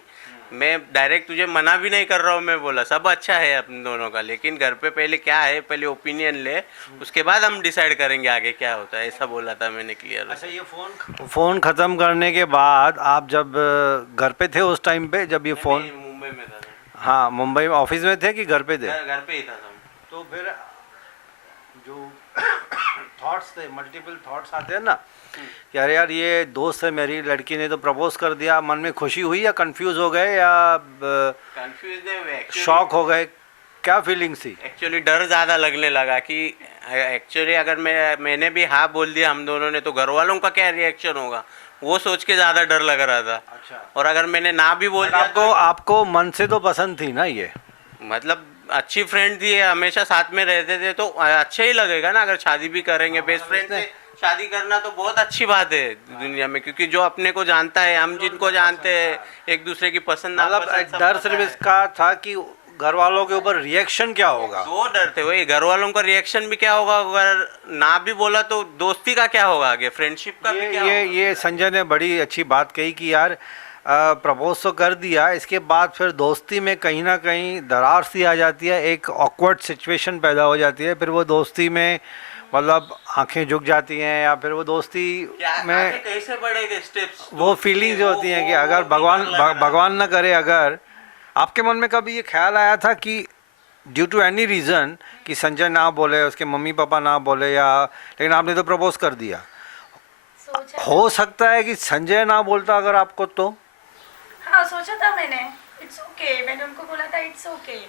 मैं डायरेक्ट तुझे मना भी नहीं कर रहा हूँ, मैं बोला सब अच्छा है अपन दोनों का, लेकिन घर पे पहले क्या है, पहले ओपिनियन ले, उसके बाद हम डिसाइड करेंगे आगे क्या होता है, ऐसा बोला था मैंने क्लियर। अच्छा, ये फ़ोन ख़त्म करने के बाद आप जब घर पे थे उस टाइम पे, जब ये फ़ोन, मुंबई में था। हाँ मुंबई में ऑफिस में थे कि घर पे थे? घर पे ही था सब। तो फिर जो थॉट्स थे, मल्टीपल थॉट्स आते हैं ना कि अरे यार ये दोस्त है मेरी, लड़की ने तो प्रपोज कर दिया, मन में खुशी हुई या कंफ्यूज हो गए या कंफ्यूज है, शॉक हो गए, क्या फीलिंग्स थी? एक्चुअली डर ज़्यादा लगने लगा कि एक्चुअली अगर मैंने भी हाँ बोल दिया हम दोनों ने, तो घर वालों का क्या रिएक्शन होगा, वो सोच के ज़्यादा डर लग रहा था। अच्छा। और अगर मैंने ना भी बोल दिया आपको मन से तो पसंद थी ना ये? मतलब अच्छी फ्रेंड थी, हमेशा साथ में रहते थे, तो अच्छा ही लगेगा ना अगर शादी भी करेंगे। बेस्ट फ्रेंड से शादी करना तो बहुत अच्छी बात है दुनिया में, क्योंकि जो अपने को जानता है, हम जिनको जानते हैं, एक दूसरे की पसंद मतलब नापसंद सब डर पता सिर्फ है। इसका था कि घर वालों के ऊपर रिएक्शन क्या होगा। दो डर थे, वही घर वालों का रिएक्शन भी क्या होगा, अगर ना भी बोला तो दोस्ती का क्या होगा आगे, फ्रेंडशिप का भी क्या होगा। ये संजय ने बड़ी अच्छी बात कही कि यार प्रपोज तो कर दिया, इसके बाद फिर दोस्ती में कहीं ना कहीं दरार सी आ जाती है, एक ऑकवर्ड सिचुएशन पैदा हो जाती है, फिर वो दोस्ती में मतलब आंखें झुक जाती हैं, या फिर वो दोस्ती में आगे कैसे बढ़ेंगे स्टेप्स, वो फीलिंग्स जो होती हैं कि अगर भगवान ना करे, अगर आपके मन में कभी ये ख्याल आया था कि ड्यू टू एनी रीज़न कि संजय ना बोले, उसके मम्मी पापा ना बोले, या लेकिन आपने तो प्रपोज कर दिया, सोचा हो सकता है कि संजय ना बोलता अगर आपको तो? हाँ, सोचा था मैंने, इट्स ओके, मैंने उनको बोला था इट्स ओके।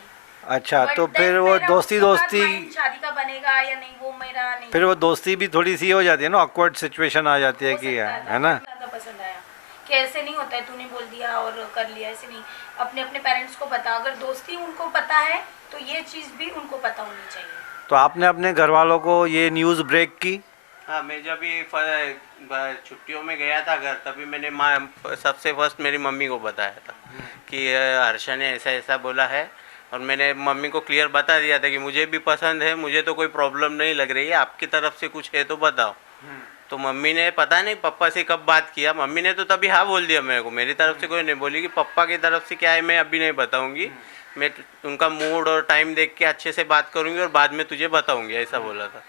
अच्छा, But तो then फिर वो मेरा दोस्ती उसके बाद दोस्ती mind शादी का बनेगा या नहीं, वो मेरा नहीं। फिर वो दोस्ती भी थोड़ी सी हो जाती है ना, ऑकवर्ड सिचुएशन आ जाती है हो कि सकता था, है ना। मुझे ज़्यादा पसंद आया कि ऐसे नहीं होता है, तूने बोल दिया और कर लिया, ऐसे नहीं। अपने अपने पेरेंट्स को पता, अगर दोस्ती उनको पता है तो ये चीज़ भी उनको पता होनी चाहिए। तो आपने अपने घर वालों को ये न्यूज़ ब्रेक की? हाँ, मैं जब भी छुट्टियों में गया था घर, तभी मैंने सबसे फर्स्ट मेरी मम्मी को बताया था कि हर्षा ने ऐसा ऐसा बोला है, और मैंने मम्मी को क्लियर बता दिया था कि मुझे भी पसंद है, मुझे तो कोई प्रॉब्लम नहीं लग रही है, आपकी तरफ से कुछ है तो बताओ। तो मम्मी ने पता नहीं पापा से कब बात किया, मम्मी ने तो तभी हाँ बोल दिया मेरे को, मेरी तरफ से कोई नहीं बोली कि पापा की तरफ से क्या है मैं अभी नहीं बताऊंगी, मैं उनका मूड और टाइम देख के अच्छे से बात करूंगी और बाद में तुझे बताऊंगी, ऐसा बोला था।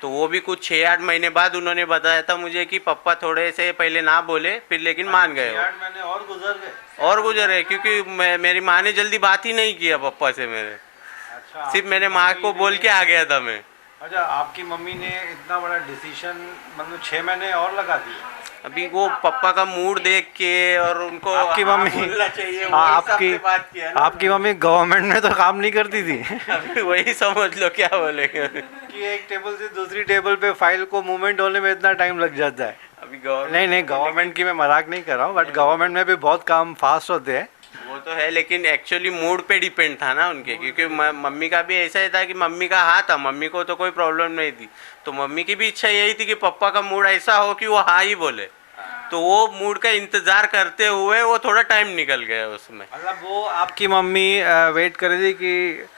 तो वो भी कुछ 6-8 महीने बाद उन्होंने बताया था मुझे कि पापा थोड़े से पहले ना बोले, फिर लेकिन मान गए वो। 8 महीने और गुजर गए? और गुजरे, क्योंकि मेरी माँ ने जल्दी बात ही नहीं किया पापा से मेरे, अच्छा, सिर्फ मेरे माँ को बोल के आ गया था मैं। अच्छा, आपकी मम्मी ने इतना बड़ा डिसीजन मतलब 6 महीने और लगा दिया? अभी वो पापा का मूड देख के और उनको आपकी हाँ मम्मी बोलना चाहिए वो हिसाब आपकी से बात किया ना आपकी मम्मी गवर्नमेंट में तो काम नहीं करती थी अभी वही समझ लो क्या बोलेंगे कि एक टेबल से दूसरी टेबल पे फाइल को मूवमेंट होने में इतना टाइम लग जाता है। अभी गवर्नमेंट नहीं नहीं, गवर्नमेंट की मैं मजाक नहीं कर रहा हूँ, बट गवर्नमेंट में भी बहुत काम फास्ट होते हैं। वो तो है लेकिन एक्चुअली मूड पे डिपेंड था ना उनके क्योंकि मम्मी का भी ऐसा ही था कि मम्मी का हाँ था, मम्मी को तो कोई प्रॉब्लम नहीं थी, तो मम्मी की भी इच्छा यही थी कि पापा का मूड ऐसा हो कि वो हाँ ही बोले, तो वो मूड का इंतजार करते हुए वो थोड़ा टाइम निकल गया उसमें। मतलब वो आपकी मम्मी वेट कर रही थी कि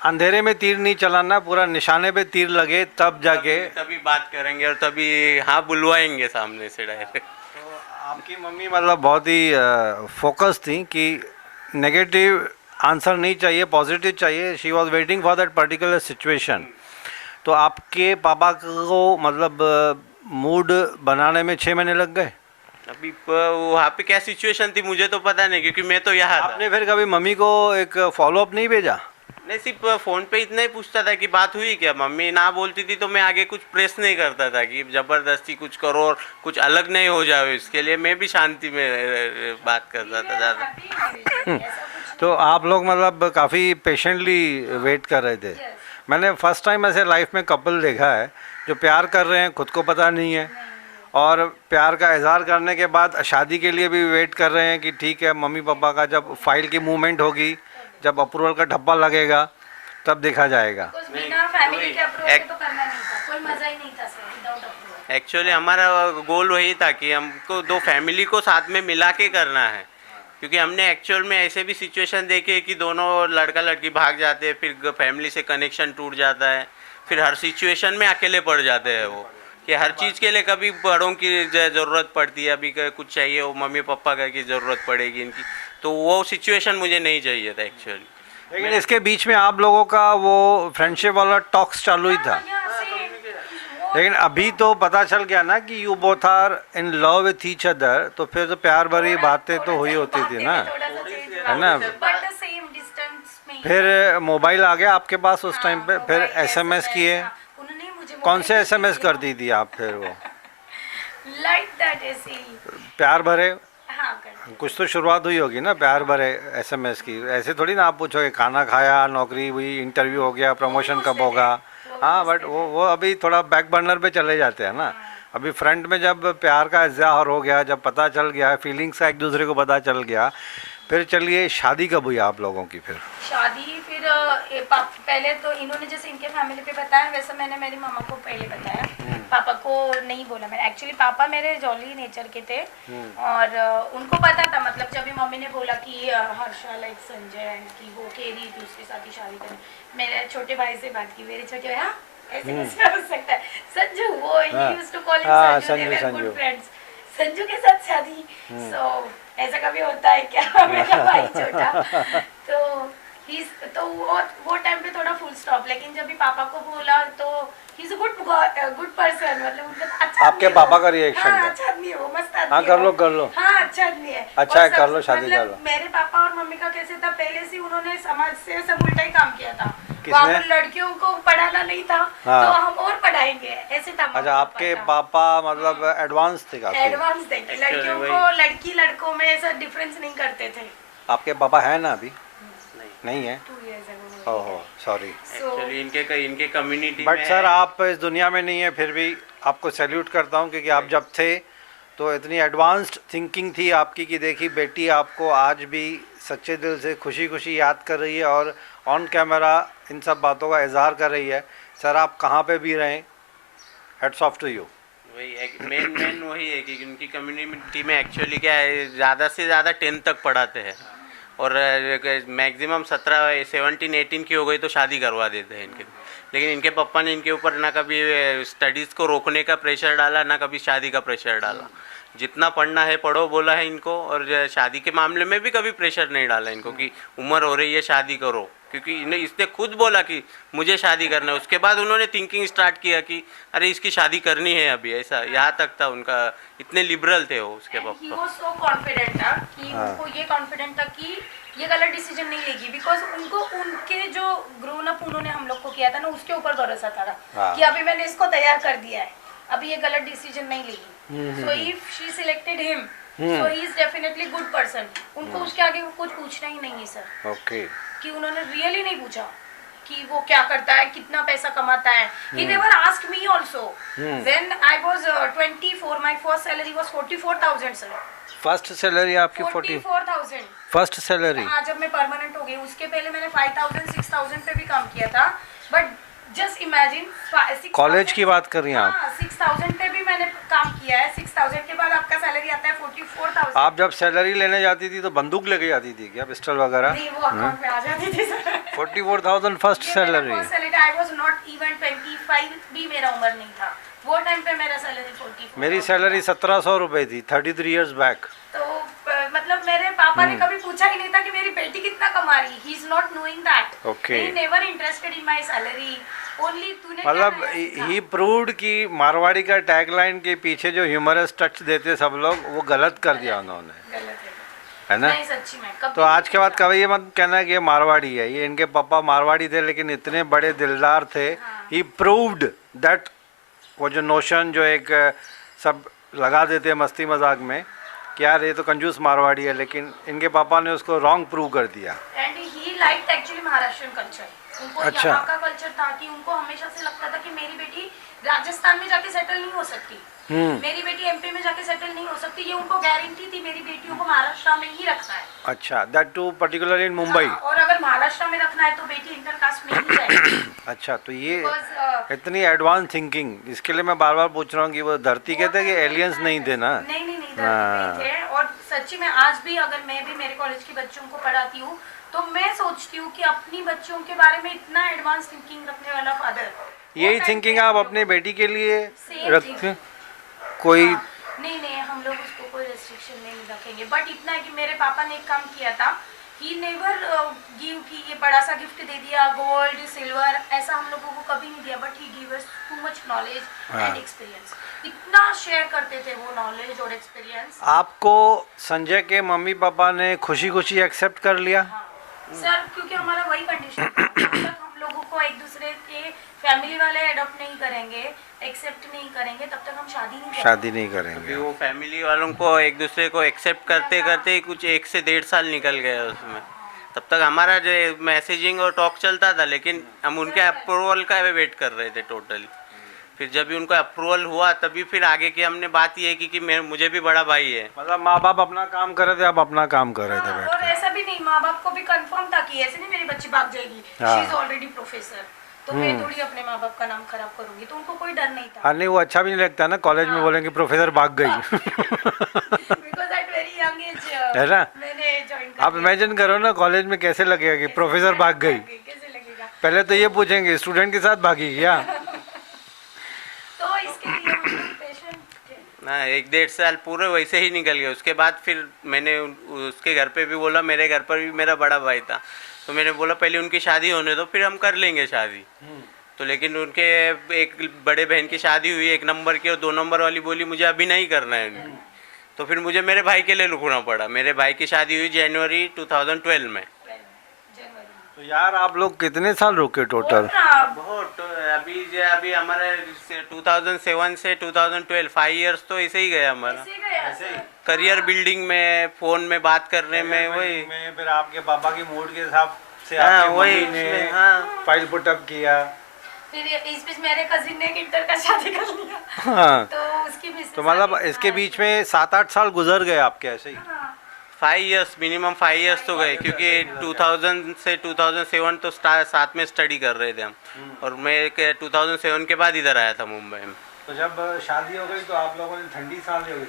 अंधेरे में तीर नहीं चलाना, पूरा निशाने पे तीर लगे तब जाके। तभी बात करेंगे और तभी हाँ बुलवाएंगे सामने से डायरेक्ट। तो आपकी मम्मी मतलब बहुत ही फोकस थी कि नेगेटिव आंसर नहीं चाहिए, पॉजिटिव चाहिए। She was waiting for that particular situation. तो आपके पापा को मतलब मूड बनाने में 6 महीने लग गए? अभी वहाँ पे क्या सिचुएशन थी मुझे तो पता नहीं क्योंकि मैं तो यहाँ था। आपने फिर कभी मम्मी को एक फॉलो अप नहीं भेजा? नहीं, सिर्फ फोन पे इतना ही पूछता था कि बात हुई क्या, मम्मी ना बोलती थी तो मैं आगे कुछ प्रेस नहीं करता था कि जबरदस्ती कुछ करो और कुछ अलग नहीं हो जाए, इसके लिए मैं भी शांति में बात करता था ज़्यादा। तो आप लोग मतलब काफ़ी पेशेंटली वेट कर रहे थे। मैंने फर्स्ट टाइम ऐसे लाइफ में कपल देखा है जो प्यार कर रहे हैं, खुद को पता नहीं है, और प्यार का इजहार करने के बाद शादी के लिए भी वेट कर रहे हैं कि ठीक है मम्मी पापा का जब फाइल की मूवमेंट होगी, जब अप्रूवल का ढब्बा लगेगा तब देखा जाएगा। बिना फैमिली के अप्रूवल के तो करना नहीं था, कोई मजा ही नहीं था सर विदाउट अप्रूवल। एक्चुअली हमारा गोल वही था कि हमको दो फैमिली को साथ में मिला के करना है, क्योंकि हमने एक्चुअल में ऐसे भी सिचुएशन देखे कि दोनों लड़का लड़की भाग जाते हैं, फिर फैमिली से कनेक्शन टूट जाता है, फिर हर सिचुएशन में अकेले पड़ जाते हैं वो, कि हर चीज़ के लिए कभी बड़ों की ज़रूरत पड़ती है, अभी कुछ चाहिए वो मम्मी पापा का की ज़रूरत पड़ेगी इनकी, तो वो सिचुएशन मुझे नहीं चाहिए था एक्चुअली। लेकिन इसके बीच में आप लोगों का वो फ्रेंडशिप वाला टॉक्स चालू ही था। लेकिन अभी तो पता चल गया ना कि you both are in love with each other, तो फिर तो प्यार भरी बातें तो हुई होती थी ना, है ना? फिर मोबाइल आ गया आपके पास उस टाइम पे, फिर एसएमएस किए। कौन से एसएमएस करती थी आप फिर वो? लाइक दैट ऐसे ही। प्यार भरे हाँ करती। कुछ तो शुरुआत हुई होगी ना प्यार भरे एसएमएस की। ऐसे थोड़ी ना आप पूछोगे खाना खाया, नौकरी हुई, इंटरव्यू हो गया, प्रमोशन कब होगा। हाँ, बट वो अभी थोड़ा बैक बर्नर पे चले जाते हैं ना। अभी फ्रंट में जब प्यार का इज़हार हो गया, जब पता चल गया, फीलिंग्स का एक दूसरे को पता चल गया, फिर चलिए शादी कब हुई आप लोगों की? फिर शादी फिर पहले तो इन्होंने जैसे इनके फैमिली पे बताया वैसे मैंने मेरी मामा को पहले बताया, पापा को नहीं बोला मैंने। एक्चुअली पापा मेरे जॉली नेचर के थे और उनको पता था, मतलब जब भी मम्मी ने बोला कि हर्षा लाइक संजय एंड की वो कह रही थी उसके साथ ही शादी करनी, मेरे छोटे भाई से बात की, मेरे छोटे भाई ऐसे कैसे हो सकता है संजू, वो used to call him Sanju, they were good friends, Sanju के साथ शादी। सो ऐसा कभी होता है क्या? मेरा भाई छोटा तो वो टाइम पे थोड़ा फुल स्टॉप, लेकिन जब भी पापा को बोला तो he is a good person, मतलब उनका अच्छा आपके पापा का रिएक्शन हाँ, था? अच्छा आदमी है वो, मस्त आदमी हाँ, है कर वो। लो कर लो। हाँ, अच्छा आदमी है। अच्छा है, और कर लो, शादी मतलब कर लो। मेरे पापा और मम्मी का कैसे था, पहले से उन्होंने समाज से सब उल्टा ही काम किया था। किसने? वहाँ पर लड़कियों को पढ़ाना नहीं था, हाँ। तो हम और पढ़ाएंगे, ऐसे था। अच्छा, आपके पापा मतलब एडवांस थे काफी? एडवांस थे कि लड़कियों को लड़की लड़कों में ऐसा डिफरेंस नहीं करते थे। आपके पापा है ना अभी? नहीं है? 2 years ago। ओहो, सॉरी। एक्चुअली इनके कम्युनिटी बट सर आप इस दुनिया में नहीं है, फिर भी आपको सैल्यूट करता हूँ, क्योंकि आप जब थे तो इतनी एडवांस्ड थिंकिंग थी आपकी कि देखी बेटी आपको आज भी सच्चे दिल से खुशी खुशी याद कर रही है और ऑन कैमरा इन सब बातों का इजहार कर रही है। सर आप कहाँ पे भी रहें, हेड्स ऑफ टू यू। वही मेन वही है कि उनकी कम्युनिटी में एक्चुअली क्या है, ज़्यादा से ज़्यादा 10 तक पढ़ाते हैं और मैक्सिमम 17-18 की हो गई तो शादी करवा देते हैं इनके। लेकिन इनके पापा ने इनके ऊपर ना कभी स्टडीज़ को रोकने का प्रेशर डाला, ना कभी शादी का प्रेशर डाला। जितना पढ़ना है पढ़ो बोला है इनको, और शादी के मामले में भी कभी प्रेशर नहीं डाला इनको कि उम्र हो रही है शादी करो, क्योंकि इसने खुद बोला कि मुझे शादी करना है। उसके बाद उन्होंने थिंकिंग स्टार्ट किया कि अरे इसकी शादी करनी है अभी, ऐसा यहाँ तक था उनका, इतने लिबरल थे वो उसके पापा। ही वाज सो कॉन्फिडेंट था कि उनको ये कॉन्फिडेंट था कि ये गलत डिसीजन नहीं लेगी, बिकॉज उनको उनके जो ग्रोन अप उन्होंने हम लोग को किया था ना, उसके ऊपर भरोसा था हाँ। कि अभी मैंने इसको तैयार कर दिया है, अभी ये गलत डिसीजन नहीं लेगी। So if she selected him, so he is definitely good person. उनको उसके आगे कुछ पूछना ही नहीं है सर। ओके। कि उन्होंने रियली नहीं पूछा कि वो क्या करता है, कितना पैसा कमाता है। He never asked me also. When I was 24, my first salary was 44,000 sir. First salary आपकी 44,000। First salary? हाँ, जब मैं परमानेंट हो गई, उसके पहले मैंने 5,000 6,000 पे भी काम किया था। बट जस्ट इमेजिन, कॉलेज की बात कर रही हैं आप? 6,000 पे भी मैंने काम किया है। 6,000 के बाद आपका सैलरी आता है 44,000। आप जब सैलरी लेने जाती थी तो बंदूक लेके जाती थी क्या, पिस्टल वगैरह? नहीं, वो अकाउंट में आ जाती थी sir. 44,000 first salary? I was not even 25 भी मेरा उम्र नहीं था वो टाइम पे। मेरा सैलरी 44। मेरी सैलरी 1700 रुपए थी 33 इयर्स बैक। तो मतलब मेरे पापा ने कभी पूछा ही नहीं था कि मेरी बेटी कितना कमा रही। He is not knowing that. Okay. He never interested in my salary. Only तूने क्या मतलब नया सीखा? ही प्रूव्ड कि मारवाड़ी का टैगलाइन के पीछे जो ह्यूमरस टच देते सब लोग, वो गलत कर दिया उन्होंने, गलत है ना? नहीं, सच्ची में कभी तो आज के बाद कभी ये मत कहना कि ये मारवाड़ी है। ये इनके पापा मारवाड़ी थे लेकिन इतने बड़े दिलदार थे। ही प्रूव्ड दैट वो जो नोशन जो एक सब लगा देते हैं मस्ती मजाक में कि यार ये तो कंजूस मारवाड़ी है, लेकिन इनके पापा ने उसको रॉन्ग प्रूव कर दिया। And he liked actually Maharashtrian culture. उनको अच्छा। यहाँ का कल्चर था कि उनको हमेशा से लगता था कि मेरी बेटी राजस्थान में जाके सेटल नहीं हो सकती, मेरी बेटी एमपी में जाके सेटल नहीं हो सकती। ये उनको गारंटी थी मेरी बेटियों को महाराष्ट्र में ही रखना है। अच्छा, that too particular in Mumbai. हाँ, और अगर महाराष्ट्र में रखना है तो बेटी इंटरकास्ट में ही जाएगी। अच्छा, तो ये Because, इतनी एडवांस थिंकिंग, इसके लिए मैं बार बार पूछ रहा हूँ कि वो धरती कहते हैं कि एलियंस नहीं थे ना? नहीं नहीं नहीं, हाँ। धरती नहीं थे। और सच्ची में आज भी अगर मैं भी मेरे कॉलेज के बच्चों को पढ़ाती हूँ तो मैं सोचती हूँ कि अपनी बच्चों के बारे में इतना एडवांस थिंकिंग रखने वाला फादर। यही थिंकिंग आप अपने बेटी के लिए Same रखते हैं? thing। कोई हाँ, नहीं नहीं, हम लोग उसको कोई रेस्ट्रिक्शन नहीं रखेंगे। बट इतना है कि मेरे पापा ने एक काम किया था, ही नेवर गिव कि ये बड़ा सा गिफ्ट दे दिया, गोल्ड सिल्वर, ऐसा हम लोगों को कभी नहीं दिया। But he give us too much knowledge and experience. इतना शेयर करते थे वो नॉलेज और एक्सपीरियंस। आपको संजय के मम्मी पापा ने खुशी खुशी एक्सेप्ट कर लिया? हाँ सर, क्योंकि हमारा वही कंडीशन था। जब तक हम लोगों को एक दूसरे के फैमिली वाले अडॉप्ट नहीं करेंगे, एक्सेप्ट नहीं करेंगे, तब तक हम शादी नहीं करेंगे। शादी नहीं अभी करेंगे। वो फैमिली वालों को एक दूसरे को एक्सेप्ट करते करते ही कुछ 1 से 1.5 साल निकल गया उसमें। तब तक हमारा जो मैसेजिंग और टॉक चलता था, लेकिन हम उनके अप्रूवल का वेट कर रहे थे टोटली। फिर जब भी उनका अप्रूवल हुआ तभी फिर आगे की हमने बात ये की कि मुझे भी बड़ा भाई है। मतलब माँ बाप अपना काम कर रहे थे, आप अपना काम कर रहे थे हाँ, बैठ और के। ऐसा भी नहीं, माँ बाप को भी कंफर्म था कि ऐसे नहीं मेरी बच्ची भाग जाएगी, शी इज ऑलरेडी प्रोफेसर, तो मैं थोड़ी अपने माँ बाप का नाम खराब करूंगी। तो उनको कोई डर नहीं था। हाँ, नहीं वो अच्छा भी नहीं लगता ना, कॉलेज में बोलेंगे प्रोफेसर भाग गई। Because at very young age है ना? मैंने ज्वाइन कर आप इमेजिन करो ना कॉलेज में कैसे लगेगा कि प्रोफेसर भाग गई। कैसे लगेगा? पहले तो ये पूछेंगे स्टूडेंट के साथ भागी क्या? तो इसके लिए हम लोग पेशेंट थे। ना 1-1.5 साल पूरे वैसे ही निकल गए। उसके बाद फिर मैंने उसके घर पे भी बोला, मेरे घर पर भी मेरा बड़ा भाई था, तो मैंने बोला पहले उनकी शादी होने दो फिर हम कर लेंगे शादी। तो लेकिन उनके एक बड़े बहन की शादी हुई 1 नंबर की, और 2 नंबर वाली बोली मुझे अभी नहीं करना है। तो फिर मुझे मेरे भाई के लिए रुकना पड़ा। मेरे भाई की शादी हुई जनवरी 2012 में। जनवरी तो यार आप लोग कितने साल रुके टोटल? बहुत अभी हमारे 2007 से 2012 5 इयर्स तो ऐसे ही गया हमारा। ऐसे गया सर। करियर बिल्डिंग में, फोन में बात करने में, वही फिर आपके पापा की मूड के हिसाब से हाँ, आपकी वही मम्मी ने उसमें, हाँ। फाइल पुटअप किया। फिर इस बीच मेरे कजिन ने इंटर का शादी कर लिया, हाँ, तो उसकी भी तो मतलब इसके बीच में 7-8 साल गुजर गए आपके ऐसे ही? 5 इयर्स मिनिमम 5 इयर्स तो गए, क्योंकि 2000 से 2007 तो साथ में स्टडी कर रहे थे हम, और मैं 2007 के बाद इधर आया था मुंबई में। तो जब शादी हो गई तो आप लोगों ने ठंडी सांस ली होगी?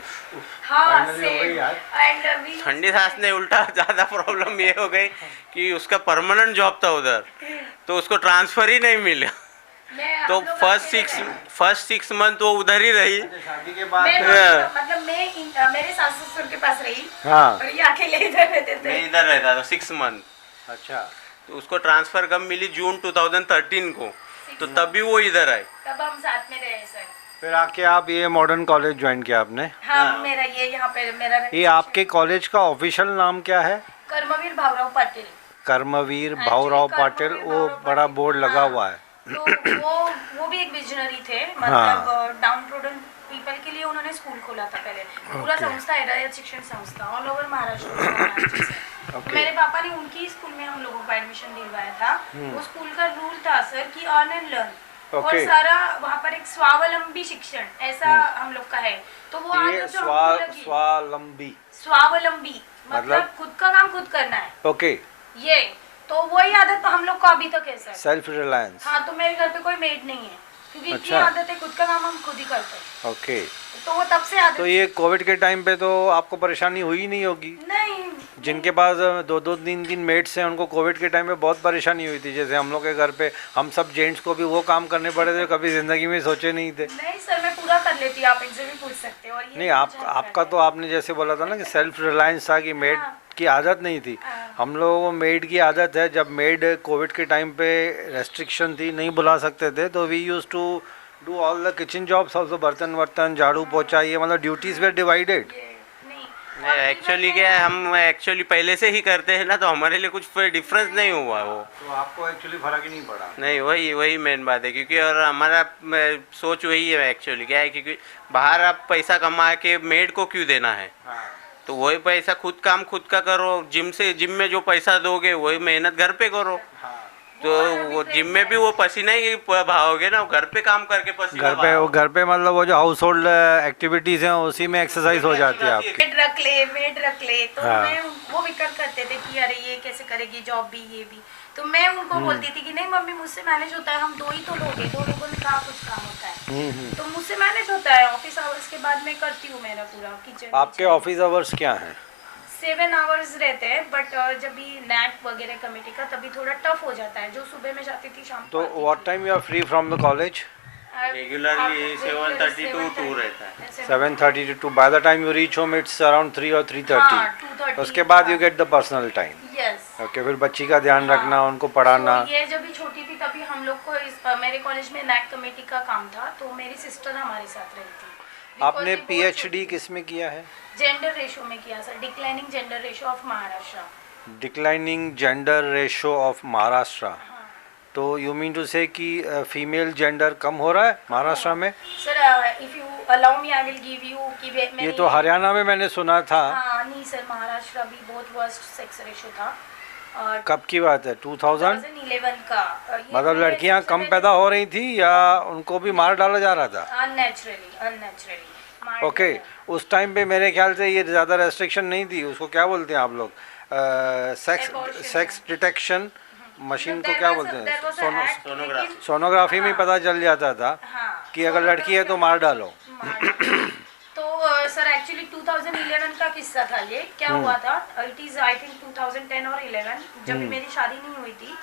हाँ फाइनली हो गई यार। एंड वी ठंडी सांस ने उल्टा ज़्यादा प्रॉब्लम ये हो गई कि उसका परमानेंट जॉब था उधर, तो उसको ट्रांसफ़र ही नहीं मिला। तो फर्स्ट 6 मंथ वो उधर ही रही। शादी के बाद मतलब मैं मेरे सास ससुर के पास रही, हाँ, और ये अकेले इधर रहते थे। मैं इधर रहता था 6 मंथ। अच्छा, तो उसको ट्रांसफ़र कब मिली? जून 2013 को, तो तभी वो इधर आए। तब हम साथ में रहे सर। फिर आके आप ये मॉडर्न कॉलेज ज्वाइन किया आपने? हाँ, मेरा ये यहाँ पे मेरा ये आपके कॉलेज का ऑफिशियल नाम क्या है? कर्मवीर भाऊराव पाटील। कर्मवीर Actually, भाऊराव कर्मवीर पाटिल, वो भाऊराव बड़ा पाटिल, बोर्ड लगा हाँ। हुआ है। तो वो भी एक विजनरी थे, मतलब डाउन प्रोडन पीपल के लिए उन्होंने स्कूल खोला था पहले। पूरा Okay. संस्था है रयत शिक्षण संस्था, ऑल ओवर महाराष्ट्र में बनारसी से। तो Okay. मेरे पापा ने उनकी स्कूल में हम लोगों को एडमिशन दिलवाया था। वो स्कूल का रूल था सर कि अर्न एंड लर्न, और Okay. सारा वहाँ पर एक स्वावलंबी शिक्षण ऐसा हम लोग का है। तो वो ये आदत जो हमको लगी, स्वावलंबी स्वावलंबी मतलब? मतलब खुद का काम खुद करना है, ओके, ये तो वही आदत हम लोग को अभी तक है सर। Self reliance. हाँ, तो मेरे घर पे कोई मेड नहीं है क्योंकि इतनी अच्छा। आदत है, खुद का काम हम खुद ही करते हैं। ओके, तो वो तब से आदत तो ये कोविड के टाइम पे तो आपको परेशानी हुई नहीं होगी? नहीं। जिनके पास 2-2 3-3 मेड्स हैं उनको कोविड के टाइम में बहुत परेशानी हुई थी। जैसे हम लोग के घर पे हम सब जेंट्स को भी वो काम करने पड़े थे, कभी ज़िंदगी में सोचे नहीं थे। नहीं सर, मैं पूरा कर लेती हूँ, आप इनसे भी पूछ सकते हो। और ये नहीं, भी आप मुझे आपका आता तो आपने जैसे बोला था ना कि सेल्फ रिलायंस था, कि मेड हाँ। की आदत नहीं थी। हाँ। हम लोगों को मेड की आदत है। जब मेड कोविड के टाइम पे रेस्ट्रिक्शन थी, नहीं बुला सकते थे, तो we used to do all the kitchen jobs also, बर्तन वर्तन झाड़ू पोछा, ये मतलब ड्यूटीज वेर डिवाइडेड। ये नहीं। नहीं एक्चुअली क्या है, हम एक्चुअली पहले से ही करते हैं ना, तो हमारे लिए कुछ डिफरेंस नहीं हुआ वो। तो आपको एक्चुअली फर्क ही नहीं पड़ा? नहीं, वही मेन बात है, क्योंकि और हमारा सोच वही है एक्चुअली क्या है, क्योंकि बाहर आप पैसा कमा के मेड को क्यों देना है, हाँ। तो वही पैसा खुद काम खुद का करो। जिम में जो पैसा दोगे वही मेहनत घर पे करो, हाँ। तो वो जिम में भी वो पसीना ही बहाओगे ना, घर पे काम करके पसीना घर पे मतलब वो जो हाउस होल्ड एक्टिविटीज हैं उसी में एक्सरसाइज हो जाती है आपकी। मेड रख ले तो हाँ। मैं वो विकल्प करते थे कि अरे ये कैसे करेगी जॉब भी, ये भी। तो मैं उनको बोलती थी कि नहीं मम्मी, मुझसे मैनेज होता है, हम 2 ही तो लोग हैं, 2 लोगों में कहाँ कुछ काम होता है, तो मुझसे मैनेज होता है। ऑफिस आवर्स के बाद मैं करती हूँ मेरा पूरा किचन। आपके ऑफिस आवर्स क्या हैं? 7 आवर्स रहते हैं, बट जब भी नैट वगैरह कमेटी का तभी थोड़ा टफ हो जाता है। जो सुबह में जाती थी शाम तो को what time you are free from the college? Regularly 7:30 to 2 रहता है। 7:30 to 2. By the time you reach home, it's around 3 or 3:30. हाँ, 2:30 उसके बाद you get the personal time. Yes. Okay, फिर बच्ची का ध्यान रखना, उनको पढ़ाना। तो ये जब भी छोटी थी तभी हम लोग को मेरे कॉलेज में नैक कमेटी का काम था, तो मेरी सिस्टर हमारे साथ रही थी। आपने पीएचडी किस में किया है? जेंडर रेशो में किया sir, declining gender ratio of Maharashtra. Declining gender ratio of Maharashtra. तो यू मीन टू से कि फीमेल जेंडर कम हो रहा है महाराष्ट्र में? Sir if you allow me I will give you कि ये तो हरियाणा में मैंने सुना था। हाँ नहीं सर, महाराष्ट्र भी बहुत वर्स्ट सेक्स रेशो था। और कब की बात है? 2011 का। ये मतलब मेरे लड़कियां सबसे कम पहले- पैदा हो रही थी या उनको भी मार डाला जा रहा था? अननेचुरली ओके, उस टाइम पे मेरे ख्याल से ये ज़्यादा रेस्ट्रिक्शन नहीं थी। उसको क्या बोलते हैं आप लोग? सेक्स डिटेक्शन मशीन को क्या बोलते हैं? सोनोग्राफी में पता चल जाता था कि अगर लड़की है तो मार डालो। तो सर एक्चुअली 2011 का किस्सा था ये। क्या हुआ था, इट इज आई थिंक 2010 और 11, जब भी मेरी शादी नहीं हुई थी,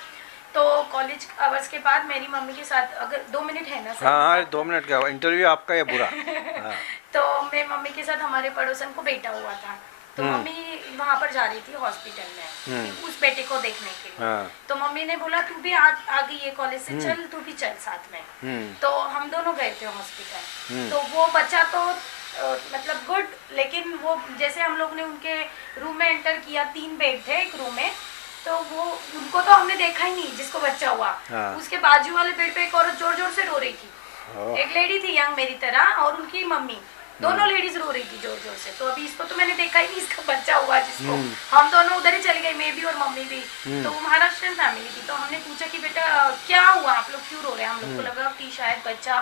तो कॉलेज आवर्स के बाद मेरी मम्मी के साथ, अगर 2 मिनट है ना सर? हाँ, 2 मिनट का इंटरव्यू आपका ये पूरा। हाँ। तो मैं मम्मी के साथ, हमारे पड़ोसन को बेटा हुआ था, तो मम्मी वहाँ पर जा रही थी हॉस्पिटल में उस बेटे को देखने के लिए। हाँ। तो मम्मी ने बोला तू भी आ गई है कॉलेज से, चल तू भी चल साथ में। तो हम दोनों गए थे हॉस्पिटल। तो वो बच्चा तो मतलब गुड, लेकिन वो जैसे हम लोग ने उनके रूम में एंटर किया, 3 बेड थे एक रूम में, तो वो उनको तो हमने देखा ही नहीं जिसको बच्चा हुआ। हाँ। उसके बाजू वाले बेड पे एक औरत जोर जोर से रो रही थी। एक लेडी थी यंग मेरी तरह, और उनकी मम्मी, दोनों लेडीज रो रही थी जोर जोर से। तो अभी इसको तो मैंने देखा ही नहीं, इसका बच्चा हुआ जिसको, हम दोनों उधर ही चले गए, मैं भी और मम्मी भी। तो वो महाराष्ट्रियन फैमिली थी, तो हमने पूछा कि बेटा क्या हुआ, आप लोग क्यों रो रहे हैं? हम लोग को लगा कि शायद बच्चा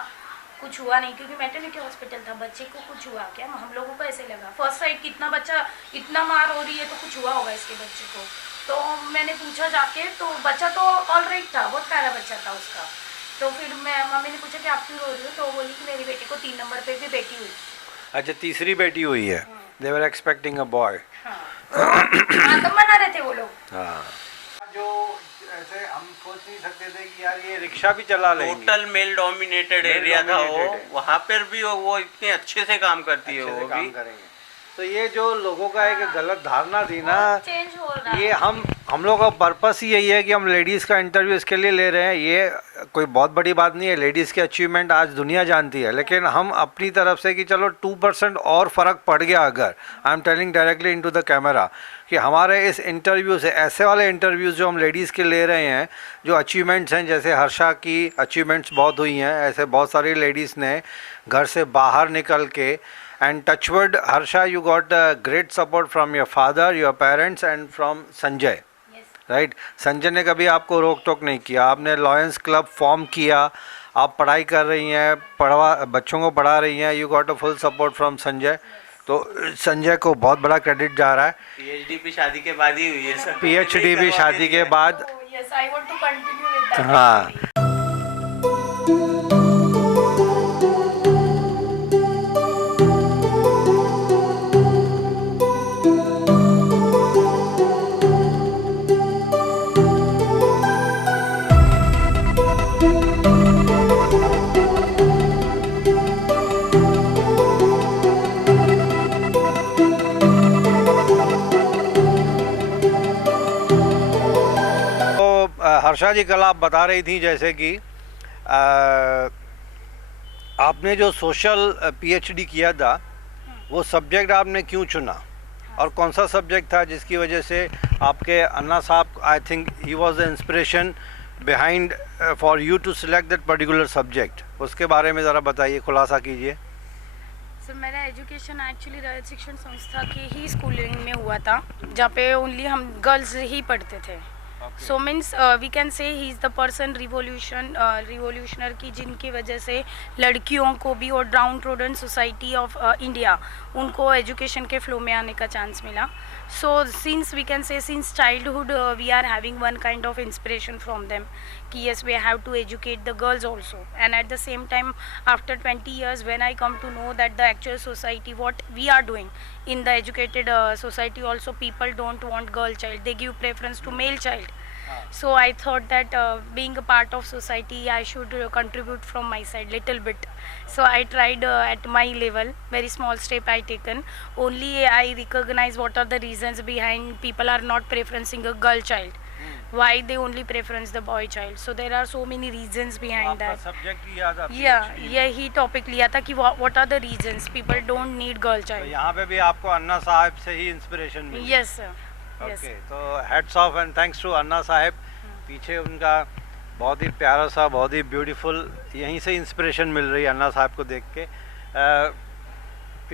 कुछ हुआ नहीं, क्योंकि मैटरनिटी हॉस्पिटल था, बच्चे को कुछ हुआ क्या? हम लोगों को ऐसे लगा फर्स्ट साइड, कितना बच्चा इतना मार हो रही है तो कुछ हुआ होगा इसके बच्चे को। तो मैंने पूछा जाके, तो बच्चा तो ऑल राइट था, बहुत प्यारा बच्चा था उसका। तो फिर मम्मी ने पूछा कि आप क्यों रो रही हो? तो बोली कि मेरी बेटी को 3 नंबर पे भी बेटी हुई। अच्छा, तीसरी बेटी हुई है। दे वर एक्सपेक्टिंग अ बॉय। तो मना रहे थे वो लोग। हाँ, जो ऐसे हम सोच नहीं सकते थे कि यार ये रिक्शा भी चला लेंगे। टोटल मेल डोमिनेटेड एरिया था वो, वहाँ पर भी वो इतने अच्छे से काम करती है, वो भी करेंगे। तो ये जो लोगों का एक गलत धारणा थी ना, चेंज हो रहा है। ये हम हम लोग का पर्पस ही यही है कि हम लेडीज़ का इंटरव्यू इसके लिए ले रहे हैं। ये कोई बहुत बड़ी बात नहीं है, लेडीज़ की अचीवमेंट आज दुनिया जानती है, लेकिन हम अपनी तरफ से कि चलो 2% और फ़र्क पड़ गया, अगर I am telling directly into the camera कि हमारे इस इंटरव्यू से, ऐसे वाले इंटरव्यूज़ जो हम लेडीज़ के ले रहे हैं, जो अचीवमेंट्स हैं, जैसे हर्षा की अचीवमेंट्स बहुत हुई हैं, ऐसे बहुत सारी लेडीज़ ने घर से बाहर निकल के, and touchwood Harsha, you got great support from your father, your parents and from Sanjay, right. Sanjay ने कभी आपको रोक टोक नहीं किया, आपने लॉयंस क्लब फॉर्म किया, आप पढ़ाई कर रही हैं, बच्चों को पढ़ा रही हैं, you got a full support from Sanjay. तो संजय को बहुत बड़ा क्रेडिट जा रहा है। पीएचडी भी शादी के बाद ही हुई है सर। पीएचडी भी शादी के बाद। Yes, I want to continue with that. हाँ, हर्षा जी कल आप बता रही थी जैसे कि आपने जो सोशल पीएचडी किया था, वो सब्जेक्ट आपने क्यों चुना और कौन सा सब्जेक्ट था जिसकी वजह से आपके Anna Sahab, I think he was the inspiration behind for you to select that particular subject, उसके बारे में ज़रा बताइए, खुलासा कीजिए। सर, मेरा एजुकेशन एक्चुअली रयत शिक्षण संस्था की ही स्कूलिंग में हुआ था, जहाँ पे ओनली हम गर्ल्स ही पढ़ते थे। So means we can say he is the person revolutionary की जिनकी वजह से लड़कियों को भी और downtrodden society of India उनको एजुकेशन के फ्लो में आने का चांस मिला। So since we can say since childhood we are having one kind of inspiration from them कि yes, we have to educate the girls also, and at the same time after 20 years when I come to know that the actual society what we are doing in the educated society also, people don't want girl child, they give preference to male child. So I thought that being a part of society I should contribute from my side little bit. So I tried at my level, very small step I taken. Only I recognize what are the reasons behind people are not preferencing a girl child, why they only preference the boy child. So there are so many reasons behind that. Subject लिया था? यही topic लिया था कि what are the reasons people don't need girl तो child. यहाँ पे भी आपको अन्ना साहब से ही इंस्पिरेशन मिली? Yes sir. Yes. ओके, तो hats off and thanks to Anna Sahab. पीछे उनका बहुत ही प्यारा सा, बहुत ही ब्यूटीफुल, यहीं से इंस्पिरेशन मिल रही है अन्ना साहब को देख के।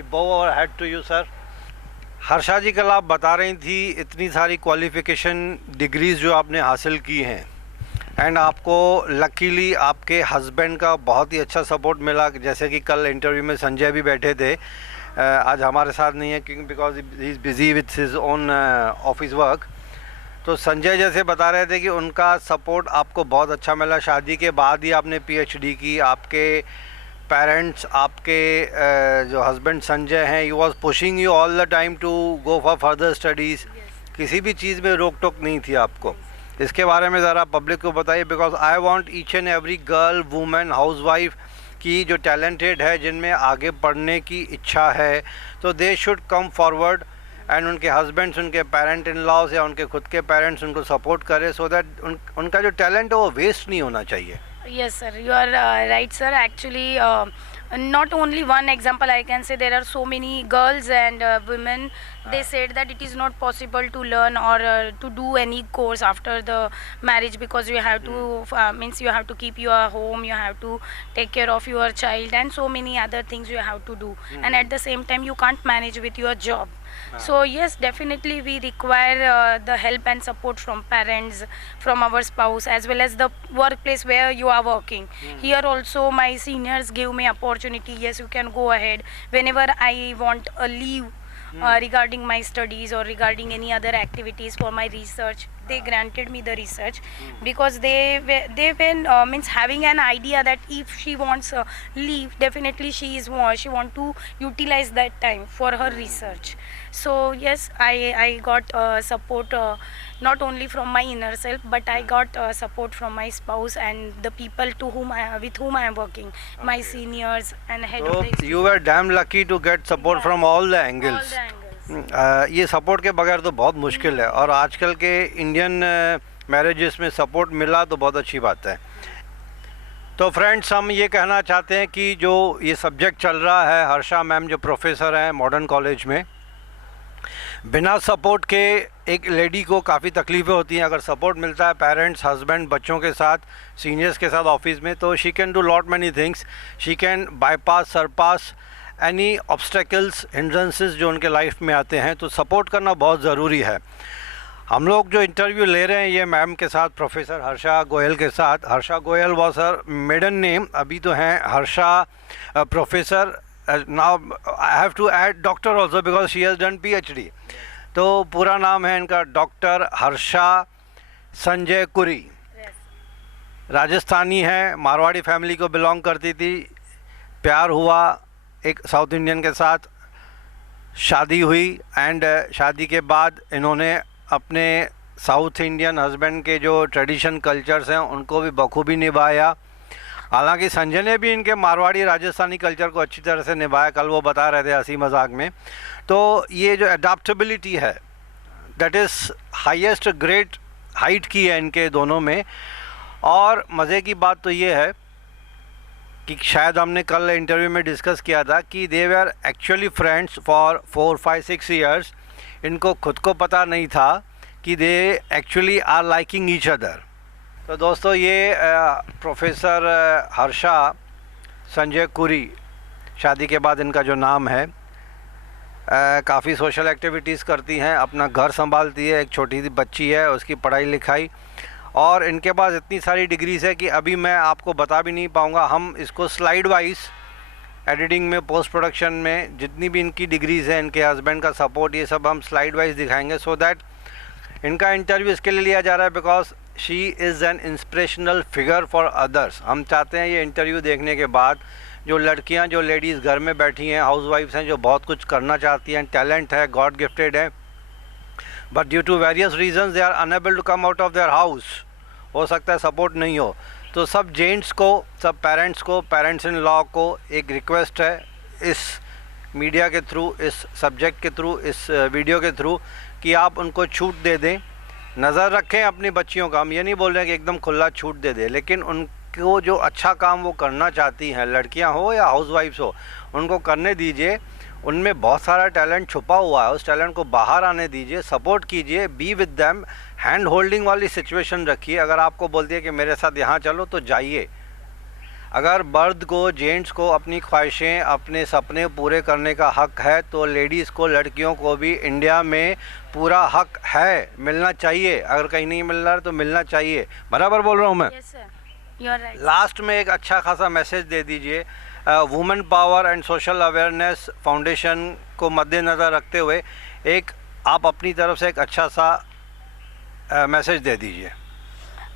Bow our head to you sir. Harsha ji कल आप बता रही थी इतनी सारी क्वालिफ़िकेशन डिग्रीज़ जो आपने हासिल की हैं, एंड आपको लकीली आपके हस्बैंड का बहुत ही अच्छा सपोर्ट मिला, जैसे कि कल इंटरव्यू में संजय भी बैठे थे, आज हमारे साथ नहीं है क्योंकि because he is busy with his own office work. तो संजय जैसे बता रहे थे कि उनका सपोर्ट आपको बहुत अच्छा मिला, शादी के बाद ही आपने पीएचडी की, आपके पेरेंट्स, आपके जो हस्बैंड संजय हैं, he was pushing you all the time to go for further studies, किसी भी चीज़ में रोक टोक नहीं थी आपको। इसके बारे में ज़रा पब्लिक को बताइए, because I want each and every girl, women, housewife की जो टैलेंटेड है, जिनमें आगे पढ़ने की इच्छा है, तो they should come forward and उनके हस्बैंड्स, उनके पेरेंट इन लॉज या उनके खुद के पेरेंट्स उनको सपोर्ट करें, सो दैट उनका जो टैलेंट है वो वेस्ट नहीं होना चाहिए। Yes sir, you are right sir. Actually not only one example I can say, there are so many girls and women, they said that it is not possible to learn or to do any course after the marriage because you have to means you have to keep your home, you have to take care of your child and so many other things you have to do, and at the same time you can't manage with your job. So yes, definitely we require the help and support from parents, from our spouse, as well as the workplace where you are working. Here also my seniors gave me opportunity, yes you can go ahead whenever I want a leave regarding my studies or regarding any other activities for my research. They granted me the research because they were means having an idea that if she wants leave, definitely she want to utilize that time for her research. So yes, I got support not only from my inner self, but I got support from my spouse and the people with whom I am working, my seniors and head of the So you were damn lucky to get support from all the angles. all the angles. ये support के बगैर तो बहुत मुश्किल है, और आजकल के इंडियन मैरिजेस में सपोर्ट मिला तो बहुत अच्छी बात है। तो फ्रेंड्स, हम ये कहना चाहते हैं कि जो ये सब्जेक्ट चल रहा है, हर्षा मैम जो प्रोफेसर हैं मॉडर्न कॉलेज में, बिना सपोर्ट के एक लेडी को काफ़ी तकलीफ़ें होती हैं। अगर सपोर्ट मिलता है पेरेंट्स, हस्बैंड, बच्चों के साथ, सीनियर्स के साथ ऑफिस में, तो she can do lot many things. She can bypass, surpass any obstacles, hindrances जो उनके लाइफ में आते हैं। तो सपोर्ट करना बहुत ज़रूरी है। हम लोग जो इंटरव्यू ले रहे हैं ये मैम के साथ, प्रोफेसर हर्षा गोयल के साथ। Harsha Goyal was her maiden name, अभी तो हैं Harsha professor. Now I have to add doctor also because she has done PhD। तो पूरा नाम है इनका डॉक्टर हर्षा संजय कुरी। राजस्थानी है, मारवाड़ी फैमिली को बिलोंग करती थी। प्यार हुआ एक साउथ इंडियन के साथ, शादी हुई, एंड शादी के बाद इन्होंने अपने साउथ इंडियन हस्बैंड के जो ट्रेडिशन कल्चर्स हैं उनको भी बखूबी निभाया। हालांकि संजय ने भी इनके मारवाड़ी राजस्थानी कल्चर को अच्छी तरह से निभाया, कल वो बता रहे थे हंसी मजाक में। तो ये जो अडाप्टेबिलिटी है that is highest great height की है इनके दोनों में। और मज़े की बात तो ये है कि शायद हमने कल इंटरव्यू में डिस्कस किया था कि they were actually friends for 4, 5, 6 years. इनको खुद को पता नहीं था कि they actually are liking each other. तो दोस्तों, ये प्रोफेसर हर्षा संजय कुरी, शादी के बाद इनका जो नाम है, काफ़ी सोशल एक्टिविटीज़ करती हैं, अपना घर संभालती है, एक छोटी सी बच्ची है, उसकी पढ़ाई लिखाई, और इनके पास इतनी सारी डिग्रीज़ है कि अभी मैं आपको बता भी नहीं पाऊँगा। हम इसको स्लाइड वाइज एडिटिंग में, पोस्ट प्रोडक्शन में जितनी भी इनकी डिग्रीज़ हैं, इनके हस्बैंड का सपोर्ट, ये सब हम स्लाइड वाइज दिखाएंगे, सो दैट इनका इंटरव्यू इसके लिए लिया जा रहा है because she is an inspirational figure for others. हम चाहते हैं ये इंटरव्यू देखने के बाद जो लड़कियां, जो लेडीज़ घर में बैठी हैं, हाउसवाइफ्स हैं, जो बहुत कुछ करना चाहती हैं, टैलेंट है, गॉड गिफ्टेड है, but due to various reasons they are unable to come out of their house, हो सकता है सपोर्ट नहीं हो। तो सब जेंट्स को, सब पेरेंट्स को, पेरेंट्स इन लॉ को एक रिक्वेस्ट है इस मीडिया के थ्रू, इस सब्जेक्ट के थ्रू, इस वीडियो के थ्रू, कि आप उनको छूट दे दें, नज़र रखें अपनी बच्चियों का। हम ये नहीं बोल रहे कि एकदम खुला छूट दे दें, लेकिन उनको जो अच्छा काम वो करना चाहती हैं, लड़कियां हो या हाउसवाइफ्स हो, उनको करने दीजिए। उनमें बहुत सारा टैलेंट छुपा हुआ है, उस टैलेंट को बाहर आने दीजिए, सपोर्ट कीजिए, be with them, hand holding वाली सिचुएशन रखिए। अगर आपको बोलती है कि मेरे साथ यहाँ चलो तो जाइए। अगर मर्द को, जेंट्स को अपनी ख्वाहिशें, अपने सपने पूरे करने का हक है, तो लेडीज़ को, लड़कियों को भी इंडिया में पूरा हक है, मिलना चाहिए। अगर कहीं नहीं मिल रहा है तो मिलना चाहिए। बराबर बोल रहा हूँ मैं? Yes, sir. You are right. Last में एक अच्छा खासा मैसेज दे दीजिए। Women power and social awareness foundation को मद्देनज़र रखते हुए एक आप अपनी तरफ से एक अच्छा सा मैसेज दे दीजिए।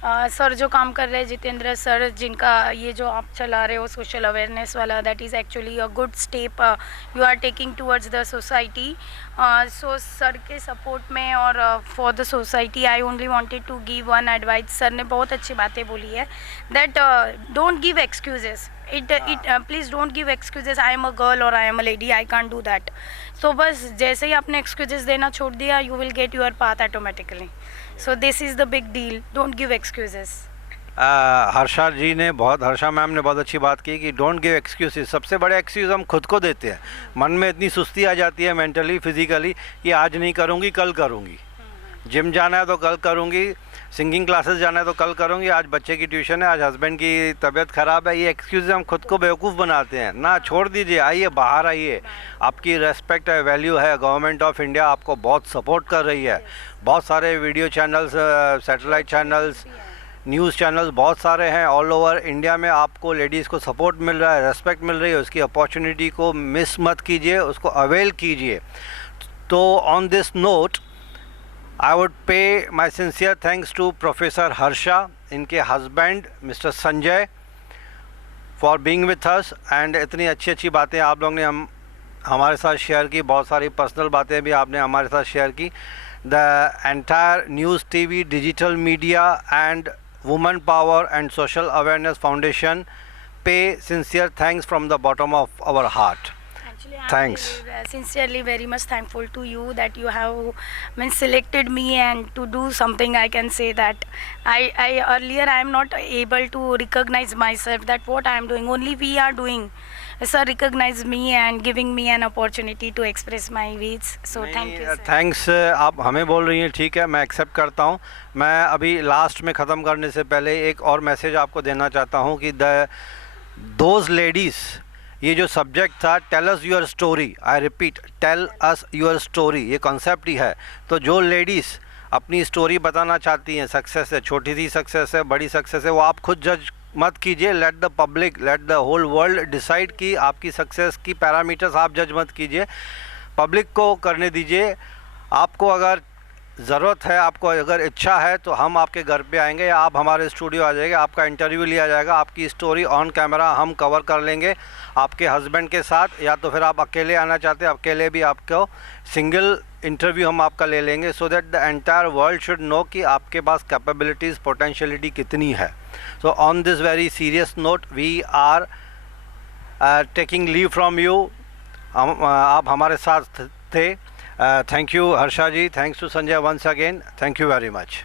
सर जो काम कर रहे हैं जितेंद्र सर, जिनका ये जो आप चला रहे हो सोशल अवेयरनेस वाला, that is actually a good step you are taking towards the society. So sir के सपोर्ट में और for the society I only wanted to give one advice. Sir ने बहुत अच्छी बातें बोली है that don't give excuses, please don't give excuses, I am a girl और I am a lady, I can't do that. So बस जैसे ही आपने एक्सक्यूजेस देना छोड़ दिया, you will get your path automatically. So this is the big deal. Don't give excuses. Harsha ji ने Harsha ma'am ने बहुत अच्छी बात की कि डोंट गिव एक्सक्यूजेस। सबसे बड़े एक्सक्यूज हम खुद को देते हैं। मन में इतनी सुस्ती आ जाती है मेंटली, फिजिकली, कि आज नहीं करूँगी, कल करूँगी। जिम जाना है तो कल करूँगी, सिंगिंग क्लासेस जाना है तो कल करूँगी, आज बच्चे की ट्यूशन है, आज हस्बैंड की तबीयत ख़राब है। ये एक्सक्यूज हम खुद को बेवकूफ़ बनाते हैं ना। छोड़ दीजिए, आइए बाहर आइए। आपकी रेस्पेक्ट है, वैल्यू है। गवर्नमेंट ऑफ इंडिया आपको बहुत सपोर्ट कर रही है। बहुत सारे video channels, satellite channels, news channels बहुत सारे हैं ऑल ओवर इंडिया में। आपको लेडीज़ को सपोर्ट मिल रहा है, रेस्पेक्ट मिल रही है। उसकी अपॉर्चुनिटी को मिस मत कीजिए, उसको अवेल कीजिए। तो on this note I would pay my sincere thanks to professor Harsha, इनके husband mister Sanjay, for being with us. And इतनी अच्छी अच्छी बातें आप लोग ने हमारे साथ शेयर की, बहुत सारी पर्सनल बातें भी आपने हमारे साथ शेयर की। The entire News TV, Digital Media and Women Power and Social Awareness Foundation pay sincere thanks from the bottom of our heart. Actually Thanks. Sincerely very much thankful to you that you have selected me and to do something. I can say that I earlier I am not able to recognize myself that what I am doing. Only we are doing. Sir recognize me and giving me an opportunity to express my views. So thank you, sir. Thanks आप हमें बोल रही हैं, ठीक है, मैं accept करता हूँ। मैं अभी लास्ट में ख़त्म करने से पहले एक और मैसेज आपको देना चाहता हूँ कि दोज लेडीज़, ये जो सब्जेक्ट था tell us your story, I repeat tell us your story, ये कॉन्सेप्ट ही है। तो जो लेडीज़ अपनी स्टोरी बताना चाहती हैं, सक्सेस है, छोटी सी सक्सेस है, बड़ी सक्सेस है, वो आप खुद जज मत कीजिए। Let the public, let the whole world decide कि आपकी सक्सेस की पैरामीटर्स आप जज मत कीजिए, पब्लिक को करने दीजिए। आपको अगर ज़रूरत है, आपको अगर इच्छा है तो हम आपके घर पे आएंगे या आप हमारे स्टूडियो आ जाएंगे, आपका इंटरव्यू लिया जाएगा, आपकी स्टोरी ऑन कैमरा हम कवर कर लेंगे आपके हस्बैंड के साथ, या तो फिर आप अकेले आना चाहते हैं, अकेले भी आपको सिंगल इंटरव्यू हम आपका ले लेंगे, so that the entire world should know कि आपके पास कैपेबिलिटीज़, पोटेंशियलिटी कितनी है। So on this very serious note we are taking leave from you. आप हमारे साथ थे। Thank you Harsha ji, thanks to Sanjay once again, thank you very much.